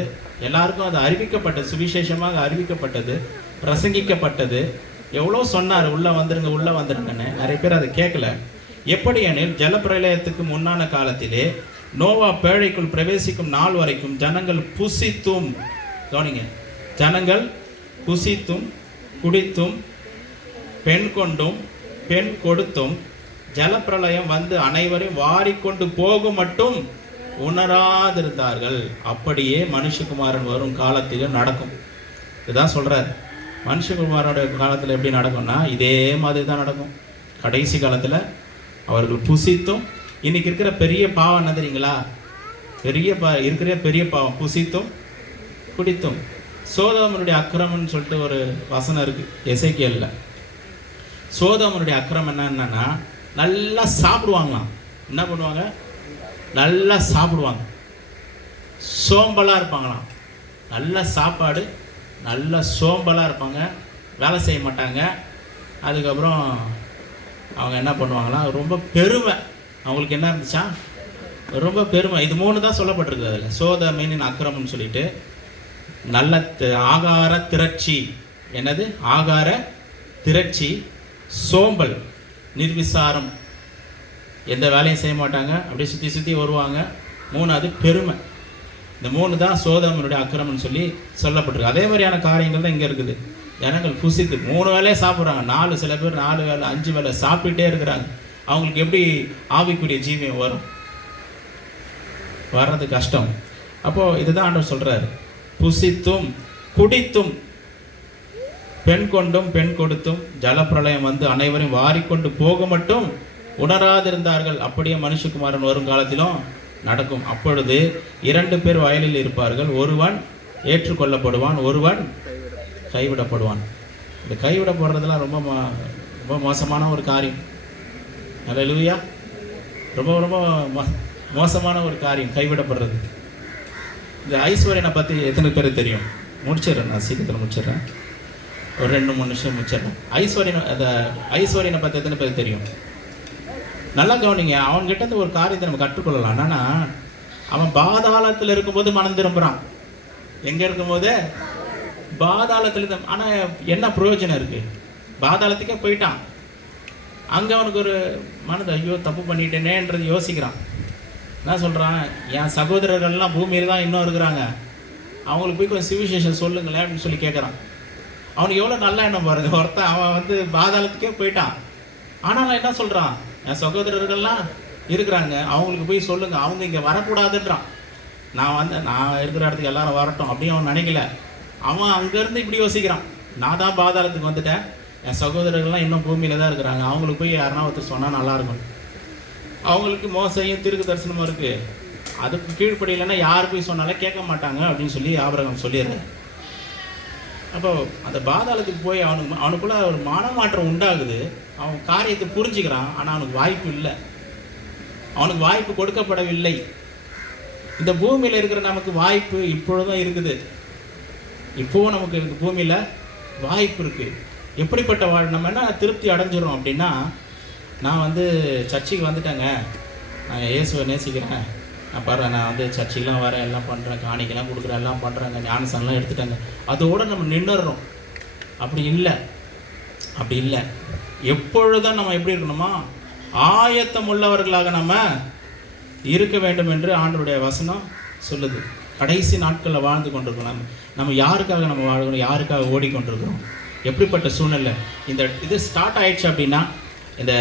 எல்லாருக்கும் அது அறிவிக்கப்பட்டது, சுவிசேஷமாக அறிவிக்கப்பட்டது, பிரசங்கிக்கப்பட்டது. எவ்வளோ சொன்னார் உள்ளே வந்துருங்கன்னு. நிறைய பேர் அதை கேட்கல. எப்படி எனில் ஜலப்பிரளயத்துக்கு முன்னான காலத்திலே நோவா பேழைக்குள் பிரவேசிக்கும் நாள் வரைக்கும் ஜனங்கள் புசித்தும், கவனிங்க, ஜனங்கள் புசித்தும் குடித்தும் பெண் கொண்டும் பெண் கொடுத்தும் ஜலப்பிரளயம் வந்து அனைவரையும் வாரிக்கொண்டு போகும் மட்டும் உணராதிருந்தார்கள். அப்படியே மனுஷகுமாரன் வரும் காலத்திலும் நடக்கும். இதுதான் சொல்கிறார். மனுஷகுமாரோட காலத்தில் எப்படி நடக்கும்னா இதே மாதிரி தான் நடக்கும். கடைசி காலத்தில் அவர்கள் புசித்தும், இன்னைக்கு இருக்கிற பெரிய பாவம் என்ன தெரியுங்களா? இருக்கிற பெரிய பாவம் புசித்தும் குடித்தும். சோதோமனுடைய அக்கிரமம்னு சொல்லிட்டு ஒரு வசனம் இருக்குது எசேக்கியேலில். சோதோமனுடைய அக்கிரமம் என்னன்னா நல்லா சாப்பிடுவாங்களாம். என்ன பண்ணுவாங்க? நல்லா சாப்பிடுவாங்க. சோம்பலாக இருப்பாங்களாம். நல்ல சாப்பாடு, நல்ல சோம்பலாக இருப்பாங்க, வேலை செய்ய மாட்டாங்க. அதுக்கப்புறம் அவங்க என்ன பண்ணுவாங்களாம், ரொம்ப பெருமை. அவங்களுக்கு என்ன இருந்துச்சா? ரொம்ப பெருமை. இது 3 தான் சொல்லப்பட்டிருக்கு அதில். சோதோமின் அக்கிரமம்னு சொல்லிட்டு நல்ல ஆகார திரட்சி. என்னது? ஆகார திரட்சி, சோம்பல், நிர்விசாரம், எந்த வேலையும் செய்ய மாட்டாங்க, அப்படியே சுற்றி வருவாங்க. 3வது பெருமை. இந்த 3 தான் சோதோமினுடைய அக்கிரமம்னு சொல்லி சொல்லப்பட்டிருக்கு. அதே மாதிரியான காரியங்கள் தான் இங்கே இருக்குது. ஜனங்கள் புசித்து 3 வேலையை சாப்பிட்றாங்க. 4 சில பேர் 4 வேலை 5 வேலை சாப்பிட்டுட்டே இருக்கிறாங்க. அவங்களுக்கு எப்படி ஆவிக்குரிய ஜீவியம் வரும்? வர்றது கஷ்டம். அப்போது இதுதான் ஆண்டவர் சொல்கிறாரு. புசித்தும் குடித்தும் பெண் கொண்டும் பெண் கொடுத்தும் ஜலப்பிரளயம் வந்து அனைவரையும் வாரிக்கொண்டு போக மட்டும் உணராதிருந்தார்கள். அப்படியே மனுஷகுமாரன் வரும் காலத்திலும் நடக்கும். அப்பொழுது 2 பேர் வயலில் இருப்பார்கள். ஒருவன் ஏற்றுக்கொள்ளப்படுவான், ஒருவன் கைவிடப்படுவான். இந்த கைவிடப்படுறதுலாம் ரொம்ப ரொம்ப மோசமான ஒரு காரியம். அல்லேலூயா. ரொம்ப ரொம்ப மோசமான ஒரு காரியம் கைவிடப்படுறது. இந்த ஐஸ்வர்யனை பற்றி எத்தனை பேர் தெரியும்? முடிச்சிடுறேன், நான் சீக்கிரத்தில் முடிச்சிடுறேன். ஒரு 2-3 நிமிஷம் முடிச்சிடுறேன். ஐஸ்வர்யனை பற்றி எத்தனை பேர் தெரியும்? நல்லா கவனிங்க. அவன்கிட்ட ஒரு காரியத்தை நம்ம கற்றுக்கொள்ளலாம். என்னன்னா, அவன் பாதாளத்தில் இருக்கும்போது மனம் திரும்புகிறான். எங்கே இருக்கும்போது? பாதாளத்தில். ஆனால் என்ன பிரயோஜனம் இருக்குது? பாதாளத்துக்கே போயிட்டான். அங்கே அவனுக்கு ஒரு மனது, ஐயோ தப்பு பண்ணிட்டேனேன்றது யோசிக்கிறான். என்ன சொல்கிறான்? என் சகோதரர்கள்லாம் பூமியில் தான் இன்னும் இருக்கிறாங்க, அவங்களுக்கு போய் கொஞ்சம் சுவிசேஷம் சொல்லுங்களேன் அப்படின்னு சொல்லி கேட்குறான். அவனுக்கு எவ்வளோ நல்ல எண்ணம் பாருங்க. ஒருத்தன் அவன் பாதாளத்துக்கே போயிட்டான். ஆனால் என்ன சொல்கிறான்? என் சகோதரர்கள்லாம் இருக்கிறாங்க, அவங்களுக்கு போய் சொல்லுங்கள், அவங்க இங்கே வரக்கூடாதுன்றான். நான் இருக்கிற இடத்துக்கு எல்லாரும் வரட்டும் அப்படின்னு அவன் நினைக்கல. அவன் அங்கேருந்து இப்படி யோசிக்கிறான். நான் தான் பாதாளத்துக்கு வந்துட்டேன், என் சகோதரர்கள்லாம் இன்னும் பூமியில் தான் இருக்கிறாங்க, அவங்களுக்கு போய் யாருன்னா ஒருத்தர் சொன்னால் நல்லாயிருக்கும். அவங்களுக்கு மோசையும் திருக்கு தரிசனமும் இருக்குது, அதுக்கு கீழ்ப்படியில்லைன்னா யார் போய் சொன்னாலும் கேட்க மாட்டாங்க அப்படின்னு சொல்லி ஆபிரகாம் சொல்லிடுறேன். அப்போ அந்த பாதாளத்துக்கு போய் அவனுக்குள்ள ஒரு மனமாற்றம் உண்டாகுது. அவன் காரியத்தை புரிஞ்சுக்கிறான். ஆனால் அவனுக்கு வாய்ப்பு இல்லை, அவனுக்கு வாய்ப்பு கொடுக்கப்படவில்லை. இந்த பூமியில் இருக்கிற நமக்கு வாய்ப்பு இப்பொழுதும் இருக்குது. இப்போவும் நமக்கு இந்த பூமியில் வாய்ப்பு இருக்குது. எப்படிப்பட்ட நம்ம என்ன திருப்தி அடைஞ்சிடும் அப்படின்னா, நான் சர்ச்சுக்கு வந்துட்டேங்க, நான் இயேசுவை நேசிக்கிறேன், நான் பாரு, நான் சர்ச்சுக்கெலாம் வரேன், எல்லாம் பண்ணுறேன், காணிக்கெல்லாம் கொடுக்குறேன், எல்லாம் பண்ணுறாங்க, ஞானசனெலாம் எடுத்துட்டாங்க, அதோடு நம்ம நின்றுடுறோம். அப்படி இல்லை. எப்பொழுதும் நம்ம எப்படி இருக்கணுமா, ஆயத்தம் உள்ளவர்களாக நம்ம இருக்க வேண்டும் என்று ஆண்டவருடைய வசனம் சொல்லுது. கடைசி நாட்களில் வாழ்ந்து கொண்டிருக்கோம். நம்ம யாருக்காக நம்ம வாழ்கிறோம், யாருக்காக ஓடிக்கொண்டிருக்கிறோம், எப்படிப்பட்ட சூழ்நிலை. இந்த இது ஸ்டார்ட் ஆயிடுச்சு அப்படின்னா, இந்த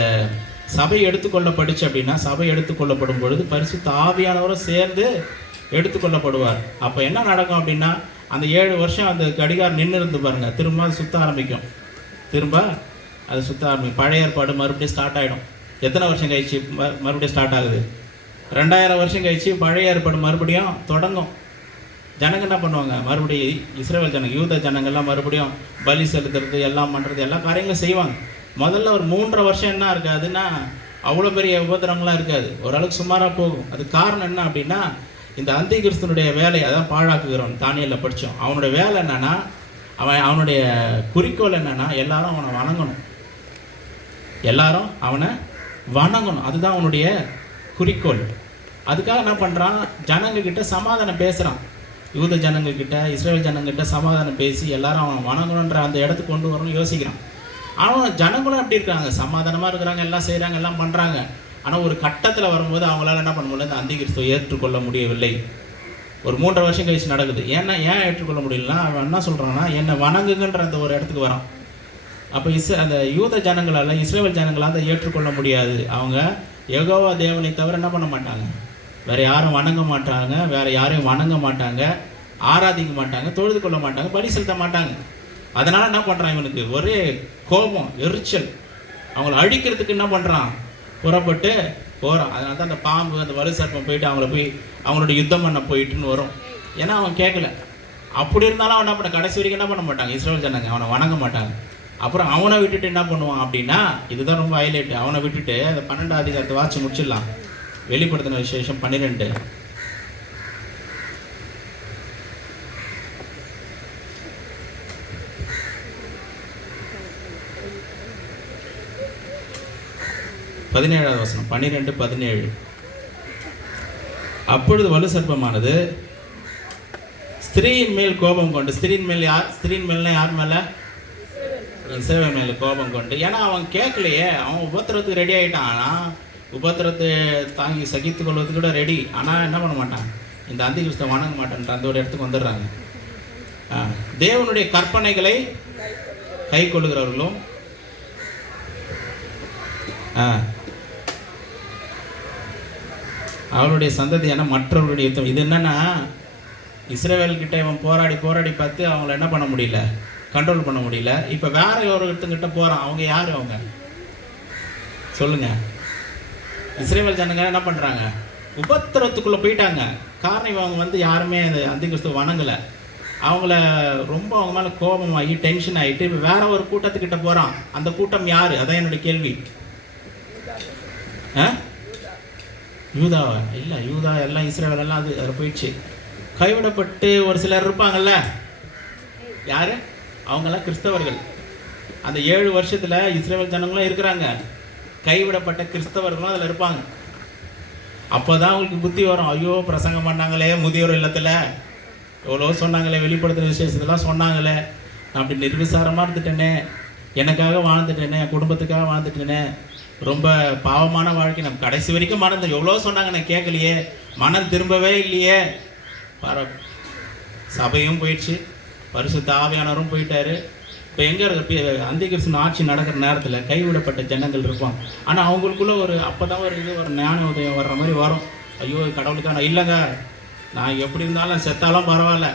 சபை எடுத்துக்கொள்ளப்படுச்சு அப்படின்னா, சபை எடுத்துக்கொள்ளப்படும் பொழுது பரிசுத்த ஆவியானவரும் சேர்ந்து எடுத்துக்கொள்ளப்படுவார். அப்போ என்ன நடக்கும் அப்படின்னா, அந்த 7 வருஷம் அந்த கடிகாரம் நின்று இருந்து பாருங்க, திரும்ப அது சுற்ற ஆரம்பிக்கும். திரும்ப அது சுற்ற ஆரம்பிக்கும். பழைய ஏற்பாடு மறுபடியும் ஸ்டார்ட் ஆகிடும். எத்தனை வருஷம் கழிச்சு மறுபடியும் ஸ்டார்ட் ஆகுது? 2000 வருஷம் கழிச்சு பழைய ஏற்பாடு மறுபடியும் தொடங்கும். ஜனங்க என்ன பண்ணுவாங்க, மறுபடியும் இஸ்ரவேல் ஜனங்க, யூத ஜனங்கள்லாம் மறுபடியும் பலி செலுத்துறது, எல்லாம் பண்ணுறது, எல்லா காரியங்களும் செய்வாங்க. முதல்ல ஒரு 3.5 வருஷம் என்ன இருக்காதுன்னா, அவ்வளோ பெரிய உபத்திரங்கள்லாம் இருக்காது, ஓரளவுக்கு சுமாராக போகும். அது காரணம் என்ன அப்படின்னா, இந்த அந்தி கிறிஸ்துனுடைய வேலை, அதான் பாழாக்குகிறவன் தானியேலில் படித்தோம். அவனுடைய வேலை என்னன்னா, அவனுடைய குறிக்கோள் என்னன்னா, எல்லாரும் அவனை வணங்கணும், எல்லாரும் அவனை வணங்கணும். அதுதான் அவனுடைய குறிக்கோள். அதுக்காக என்ன பண்ணுறான், ஜனங்கக்கிட்ட சமாதானம் பேசுகிறான். யூத ஜனங்கக்கிட்ட, இஸ்ரேல் ஜனங்கிட்ட சமாதானம் பேசி எல்லாரும் அவனை வணங்கணுன்ற அந்த இடத்துக்கு கொண்டு வரணும்னு யோசிக்கிறான். அவன் ஜனங்களும் எப்படி இருக்காங்க, சமாதானமாக இருக்கிறாங்க, எல்லாம் செய்கிறாங்க, எல்லாம் பண்ணுறாங்க. ஆனால் ஒரு கட்டத்தில் வரும்போது அவங்களால என்ன பண்ண முடியல, இந்த அந்தி கிறிஸ்துவை ஏற்றுக்கொள்ள முடியவில்லை. ஒரு 3.5 வருஷம் கழிச்சு நடக்குது. ஏன் ஏற்றுக்கொள்ள முடியலன்னா, அவன் என்ன சொல்கிறான்னா, என்னை வணங்குங்கன்ற அந்த ஒரு இடத்துக்கு வரான். அப்போ அந்த யூத ஜனங்களால், இஸ்ரேல் ஜனங்களால் அதை ஏற்றுக்கொள்ள முடியாது. அவங்க யெகோவா தேவனை தவிர என்ன பண்ண மாட்டாங்க, வேறு யாரும் வணங்க மாட்டாங்க, வேறு யாரையும் வணங்க மாட்டாங்க, ஆராதிக்க மாட்டாங்க, தொழுது கொள்ள மாட்டாங்க, பலி செலுத்த மாட்டாங்க. அதனால் என்ன பண்ணுறான், இவனுக்கு ஒரே கோபம், எரிச்சல். அவங்கள அழிக்கிறதுக்கு என்ன பண்ணுறான், புறப்பட்டு போகிறான். அதனால தான் அந்த பாம்பு, அந்த வலு சர்ப்பம் போயிட்டு அவங்களோட யுத்தம் பண்ண போயிட்டுன்னு வரும். ஏன்னா அவன் கேட்கல. அப்படி இருந்தாலும் அவன் என்ன பண்ண, கடைசி வரைக்கும் என்ன பண்ண மாட்டாங்க இஸ்ரேல் ஜனங்க, அவனை வணங்க மாட்டாங்க. அப்புறம் அவனை விட்டுட்டு என்ன பண்ணுவான் அப்படின்னா, இதுதான் ரொம்ப ஹைலைட், அவனை விட்டுட்டு அந்த 12ஆம் அதிகாரத்தை வாட்சி முடிச்சிடலாம். வெளிப்படுத்தின விசேஷம் 12. பதினேழாவது வசனம், 12:17. அப்பொழுது வலு சர்ப்பமானது ஸ்திரீயின் மேல் கோபம் கொண்டு, ஸ்திரீயின் மேல்னா யார் மேலே, இஸ்ரவேல் மேலே கோபம் கொண்டு. ஏன்னா அவன் கேட்கலையே, அவன் உபத்திரத்துக்கு ரெடி ஆகிட்டான். ஆனால் உபத்திரத்தை தாங்கி சகித்து கொள்வதுக்கு கூட ரெடி. ஆனால் என்ன பண்ண மாட்டான், இந்த அந்தி கிறிஸ்துவை வணங்க மாட்டேன்ற அந்த ஒரு இடத்துக்கு வந்துடுறாங்க. தேவனுடைய கற்பனைகளை கை கொள்ளுகிறவர்களும் அவருடைய சந்ததியான மற்றவர்களுடைய யுத்தம். இது என்னன்னா, இஸ்ரவேல்கிட்ட இவன் போராடி பார்த்து அவங்கள என்ன பண்ண முடியல, கண்ட்ரோல் பண்ண முடியல. இப்போ வேற ஒரு இடத்துக்கிட்ட போகிறான். அவங்க யார், அவங்க சொல்லுங்க. இஸ்ரவேல் ஜனங்க என்ன பண்ணுறாங்க, உபத்திரத்துக்குள்ளே போயிட்டாங்க. காரணம் அவங்க யாருமே அந்த அந்தி கிறிஸ்துவை வணங்கலை. அவங்கள ரொம்ப அவங்க மேலே கோபமாகி டென்ஷன் ஆகிட்டு இப்போ வேற ஒரு கூட்டத்துக்கிட்ட போகிறான். அந்த கூட்டம் யார், அதான் என்னுடைய கேள்வி. யூதாவா? இல்லை, யூதா எல்லாம் இஸ்ரவேல் எல்லாம் அதில் போயிடுச்சு. கைவிடப்பட்டு ஒரு சிலர் இருப்பாங்கல்ல, யார் அவங்கெல்லாம் கிறிஸ்தவர்கள். அந்த 7 வருஷத்தில் இஸ்ரவேல் ஜனங்களும் இருக்கிறாங்க, கைவிடப்பட்ட கிறிஸ்தவர்களும் அதில் இருப்பாங்க. அப்போ தான் அவங்களுக்கு புத்தி வரும், ஐயோ பிரசங்கம் பண்ணாங்களே முதியோர் இல்லத்தில், எவ்வளோ சொன்னாங்களே, வெளிப்படுத்துகிற விசேஷத்தெல்லாம் சொன்னாங்களே, நான் அப்படி நிர்விசாரமாக இருந்துட்டேனே, எனக்காக வாழ்ந்துட்டேனே, என் குடும்பத்துக்காக வாழ்ந்துட்டேனே, ரொம்ப பாவமான வாழ்க்கை, நம்ம கடைசி வரைக்கும் மனம் எவ்வளோ சொன்னாங்க, நான் கேட்கலையே, மனம் திரும்பவே இல்லையே. சபையும் போயிடுச்சு, பரிசுத்த ஆவியானவரும் போயிட்டாரு. இப்போ எங்கே இருக்கு, அந்தி கிறிஸ்து ஆட்சி நடக்கிற நேரத்தில் கைவிடப்பட்ட ஜனங்கள் இருப்பாங்க. ஆனால் அவங்களுக்குள்ள அப்போ தான் ஒரு ஞான உதயம் வர்ற மாதிரி வரும். ஐயோ கடவுளுக்காக நான் இல்லைங்க, நான் எப்படி இருந்தாலும் செத்தாலும் பரவாயில்ல,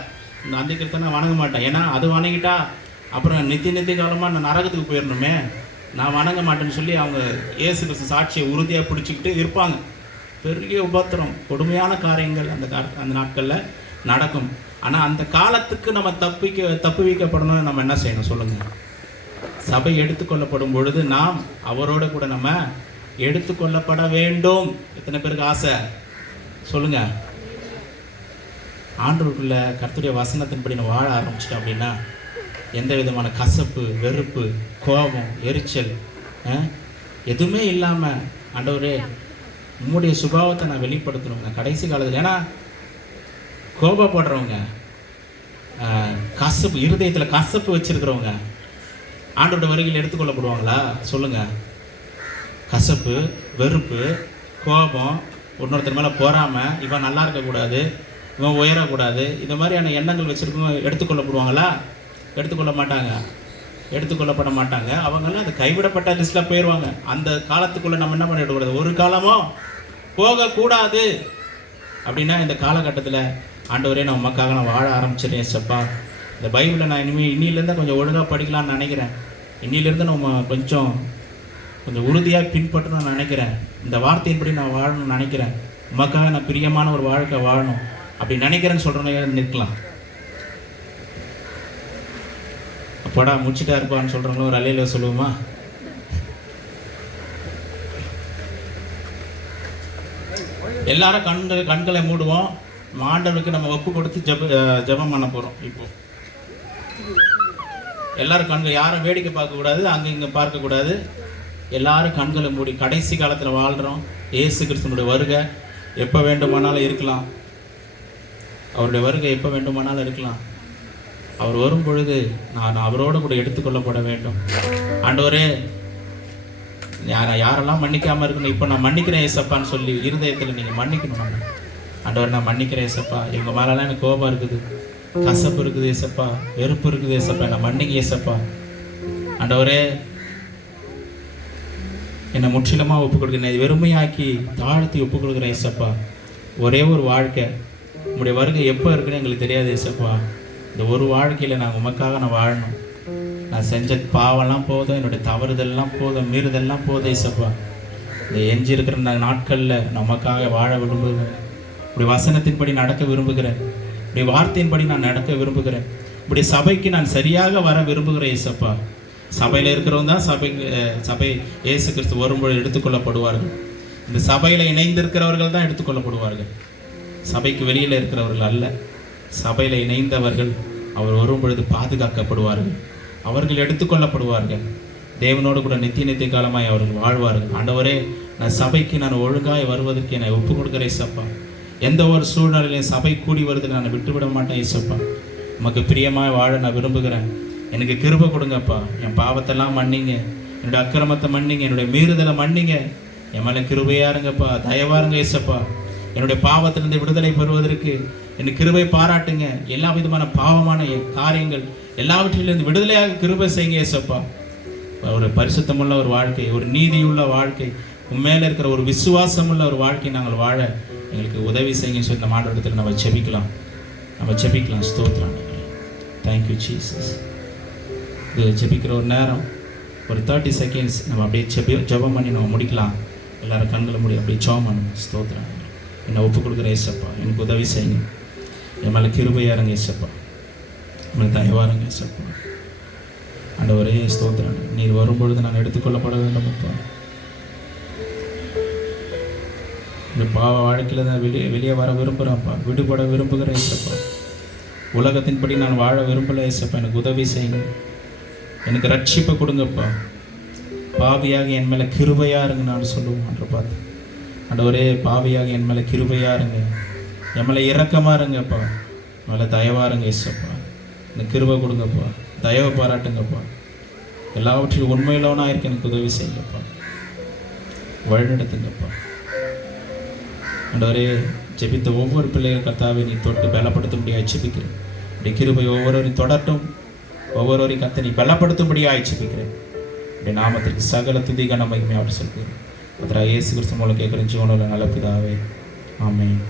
இந்த அந்தி கிறிஸ்தை நான் வணங்க மாட்டேன். ஏன்னா அது வணங்கிட்டா அப்புறம் நித்திய காலமாக நான் நரகத்துக்கு போயிடணுமே, நான் வணங்க மாட்டேன்னு சொல்லி அவங்க இயேசு கிறிஸ்து சாட்சியை உறுதியாக பிடிச்சிக்கிட்டு இருப்பாங்க. பெரிய உபத்திரம், கொடுமையான காரியங்கள் அந்த நாட்களில் நடக்கும். ஆனால் அந்த காலத்துக்கு நம்ம தப்பு வைக்கப்படணும்னு நம்ம என்ன செய்யணும் சொல்லுங்கள். சபை எடுத்துக்கொள்ளப்படும் பொழுது நாம் அவரோட கூட நம்ம எடுத்துக்கொள்ளப்பட வேண்டும். எத்தனை பேருக்கு ஆசை சொல்லுங்கள். ஆண்டவருக்குள்ள கர்த்தருடைய வசனத்தின்படி நம்ம வாழ ஆரம்பிச்சிட்டோம் அப்படின்னா எந்த விதமான கசப்பு, வெறுப்பு, கோபம், எரிச்சல் எதுவுமே இல்லாமல், ஆண்டவரே உம்முடைய சுபாவத்தை நான் வெளிப்படுத்தணுங்க கடைசி காலத்தில். ஏன்னா கோபப்படுறவங்க, கசப்பு இருதயத்தில் கசப்பு வச்சிருக்கிறவங்க, ஆண்டோட வருகையில் எடுத்துக்கொள்ளப்படுவாங்களா? சொல்லுங்கள். கசப்பு, வெறுப்பு, கோபம், இன்னொருத்தர் மேலே போறாமல், இவன் நல்லா இருக்கக்கூடாது, இவன் உயரக்கூடாது, இந்த மாதிரியான எண்ணங்கள் வச்சுருக்கவங்க எடுத்துக்கொள்ளப்படுவாங்களா? எடுத்துக்கொள்ள மாட்டாங்க. எடுத்துக்கொள்ளப்பட மாட்டாங்க. அவங்கெல்லாம் அந்த கைவிடப்பட்ட லிஸ்ட்டில் போயிடுவாங்க. அந்த காலத்துக்குள்ளே நம்ம என்ன பண்ணிடக்கூடாது? ஒரு காலமும் போகக்கூடாது. அப்படின்னா இந்த காலகட்டத்தில் ஆண்டவரே நான் உமக்காக நான் வாழ ஆரம்பிச்சிடறேன் ஏசப்பா. இந்த பைபிளை நான் இன்னிலேருந்து கொஞ்சம் ஒழுங்காக படிக்கலாம்னு நினைக்கிறேன். இன்னிலேருந்து நம்ம கொஞ்சம் உறுதியாக பின்பற்றணும்னு நினைக்கிறேன். இந்த வார்த்தையின்படி நான் வாழணும்னு நினைக்கிறேன். உமக்காக நான் பிரியமான ஒரு வாழ்க்கை வாழணும் அப்படி நினைக்கிறேன்னு சொல்கிறவங்க நிற்கலாம். அப்போடா முடிச்சுட்டா இருப்பான்னு சொல்கிறவங்களும் ஒரு அலையில சொல்லுவோமா? எல்லாரும் கண்களை மூடுவோம். ஆண்டவருக்கு நம்ம ஒப்பு கொடுத்து ஜெபம் பண்ண போகிறோம். இப்போ எல்லாரும் கண்கள், யாரும் வேடிக்கை பார்க்கக்கூடாது, அங்கே இங்கே பார்க்கக்கூடாது. எல்லாரும் கண்களை மூடி கடைசி காலத்தில் வாழ்கிறோம். இயேசு கிறிஸ்துவனுடைய வருகை எப்போ வேண்டுமானாலும் இருக்கலாம். அவருடைய வருகை எப்போ வேண்டுமானாலும் இருக்கலாம். அவர் வரும் பொழுது நான் அவரோடு கூட எடுத்துக்கொள்ளப்பட வேண்டும். ஆண்டவரே, யாரெல்லாம் மன்னிக்காமல் இருக்கணும், இப்போ நான் மன்னிக்கிறேன் ஏசப்பான்னு சொல்லி இருதயத்தில் நீங்கள் மன்னிக்கணும். ஆண்டவர், நான் மன்னிக்கிறேன் ஏசப்பா. இவங்க மேலெல்லாம் எனக்கு கோபம் இருக்குது, கசப்பு இருக்குது ஏசப்பா, வெறுப்பு இருக்குது ஏசப்பா, நான் மன்னிக்க ஏசப்பா. ஆண்டவரே, என்னை முற்றிலுமாக ஒப்புக் கொடுக்குறேன், வெறுமையாக்கி தாழ்த்தி ஒப்புக் கொடுக்குறேன் ஏசப்பா. ஒரே ஒரு வாழ்க்கை, உங்களுடைய வருகை எப்போ இருக்குன்னு எங்களுக்கு தெரியாது ஏசப்பா. இந்த ஒரு வாழ்க்கையில் நான் உமக்காக நான் வாழணும். நான் செஞ்ச பாவம்லாம் போதும், என்னுடைய தவறுதெல்லாம் போதும், மீறுதெல்லாம் போதும் ஏசப்பா. இந்த எஞ்சி இருக்கிற நாட்களில் நமக்காக வாழ விரும்புகிறேன். இப்படி வசனத்தின்படி நடக்க விரும்புகிறேன். இப்படி வார்த்தையின்படி நான் நடக்க விரும்புகிறேன். இப்படி சபைக்கு நான் சரியாக வர விரும்புகிறேன் ஏசப்பா. சபையில் இருக்கிறவங்க தான் சபை இயேசு கிறிஸ்து வரும்போது எடுத்துக்கொள்ளப்படுவார்கள். இந்த சபையில் இணைந்திருக்கிறவர்கள் தான் எடுத்துக்கொள்ளப்படுவார்கள். சபைக்கு வெளியில் இருக்கிறவர்கள் அல்ல. சபையில் இணைந்தவர்கள் அவர் வரும் பொழுது பாதுகாக்கப்படுவார்கள். அவர்கள் எடுத்துக்கொள்ளப்படுவார்கள். தேவனோடு கூட நித்திய காலமாய் அவர்கள் வாழ்வார்கள். ஆண்டவரே, நான் சபைக்கு நான் ஒழுங்காய் வருவதற்கு என்னை ஒப்புக் கொடுக்குறேன் ஏசப்பா. எந்த ஒரு சூழ்நிலையிலையும் சபை கூடி வருவதற்கு நான் விட்டுவிட மாட்டேன் ஏசப்பா. உமக்கு பிரியமாய் வாழ நான் விரும்புகிறேன். எனக்கு கிருபை கொடுங்கப்பா. என் பாவத்தெல்லாம் மன்னிங்க, என்னுடைய அக்கிரமத்தை மன்னிங்க, என்னுடைய மீறுதலை மன்னிங்க. என் மேலே கிருபையாக இருங்கப்பா, தயவாக இருங்க ஏசப்பா. என்னுடைய பாவத்திலிருந்து விடுதலை பெறுவதற்கு எனக்கு கிருபை பாராட்டுங்க. எல்லா விதமான பாவமான காரியங்கள் எல்லாவற்றிலிருந்து விடுதலையாக கிருபை செய்யுங்க ஏசப்பா. ஒரு பரிசுத்தமுள்ள ஒரு வாழ்க்கை, ஒரு நீதியுள்ள வாழ்க்கை, உண்மையில இருக்கிற ஒரு விசுவாசமுள்ள ஒரு வாழ்க்கை நாங்கள் வாழ எங்களுக்கு உதவி செய்யுங்க சொல்லி நம்ம ஆண்டவரிடத்தில் நம்ம ஜெபிக்கலாம். ஸ்தோத்திரம். Thank you Jesus. இது ஜெபிக்கிற ஒரு நேரம், ஒரு 30 செகண்ட்ஸ் நம்ம அப்படியே ஜெபம் பண்ணி நம்ம முடிக்கலாம். எல்லாரும் கண்களை மூடி அப்படியே ஜெபம் பண்ணணும். ஸ்தோத்திரம். என்னை ஒப்புக் கொடுக்குற ஏசப்பா, எனக்கு உதவி செய்யுங்க. என் மேலே கிருபையாக இருங்க ஏசப்பா, உங்களுக்கு தயவாக இருங்க ஏசப்பா. ஆண்டவரே ஸ்தோத்திரம். நீர் வரும்பொழுது நான் எடுத்துக்கொள்ளப்பட வேண்டும் அப்பா. இந்த பாவ வாழ்க்கையில் தான் வெளியே வர விரும்புகிறேன்ப்பா, விடுபட விரும்புகிறேன் ஏசப்பா. உலகத்தின்படி நான் வாழ விரும்பலை ஏசப்பா, எனக்கு உதவி செய்யுங்க. எனக்கு ரட்சிப்பை கொடுங்கப்பா. பாவியாக என் மேலே கிருபையாக இருங்க நான் சொல்லுவேன். அன்று பார்த்து ஆண்டவரே, பாவியாக என் மேலே கிருபையாக இருங்க, என் மேலே இரக்கமாக இருங்கப்பா, மேலே தயவாக இருங்க ஏசப்பா. எனக்கு கிருபை கொடுங்கப்பா, தயவை பாராட்டுங்கப்பா. எல்லாவற்றிலும் உண்மையிலவனாக இருக்க எனக்கு உதவி செய்யுங்கப்பா, வழிநடத்துங்கப்பா. ஆண்டவரே, ஜெபித்த ஒவ்வொரு பிள்ளைகள் கர்த்தாவை நீ தொட்டு பலப்படுத்தும்படியாக ஜெபிக்கிறேன். இப்படி கிருபை ஒவ்வொருவரையும் தொடரட்டும், ஒவ்வொருவரையும் கர்த்தர் நீ பலப்படுத்தும்படியாக ஜெபிக்கிறேன். இப்படி நாமத்திற்கு சகல துதி கன மகிமை அவர் சொல்கிறேன். இயேசு கிறிஸ்து மூலம் கேட்குற ஜீவனுள்ள நல்ல பிதாவே, ஆமென்.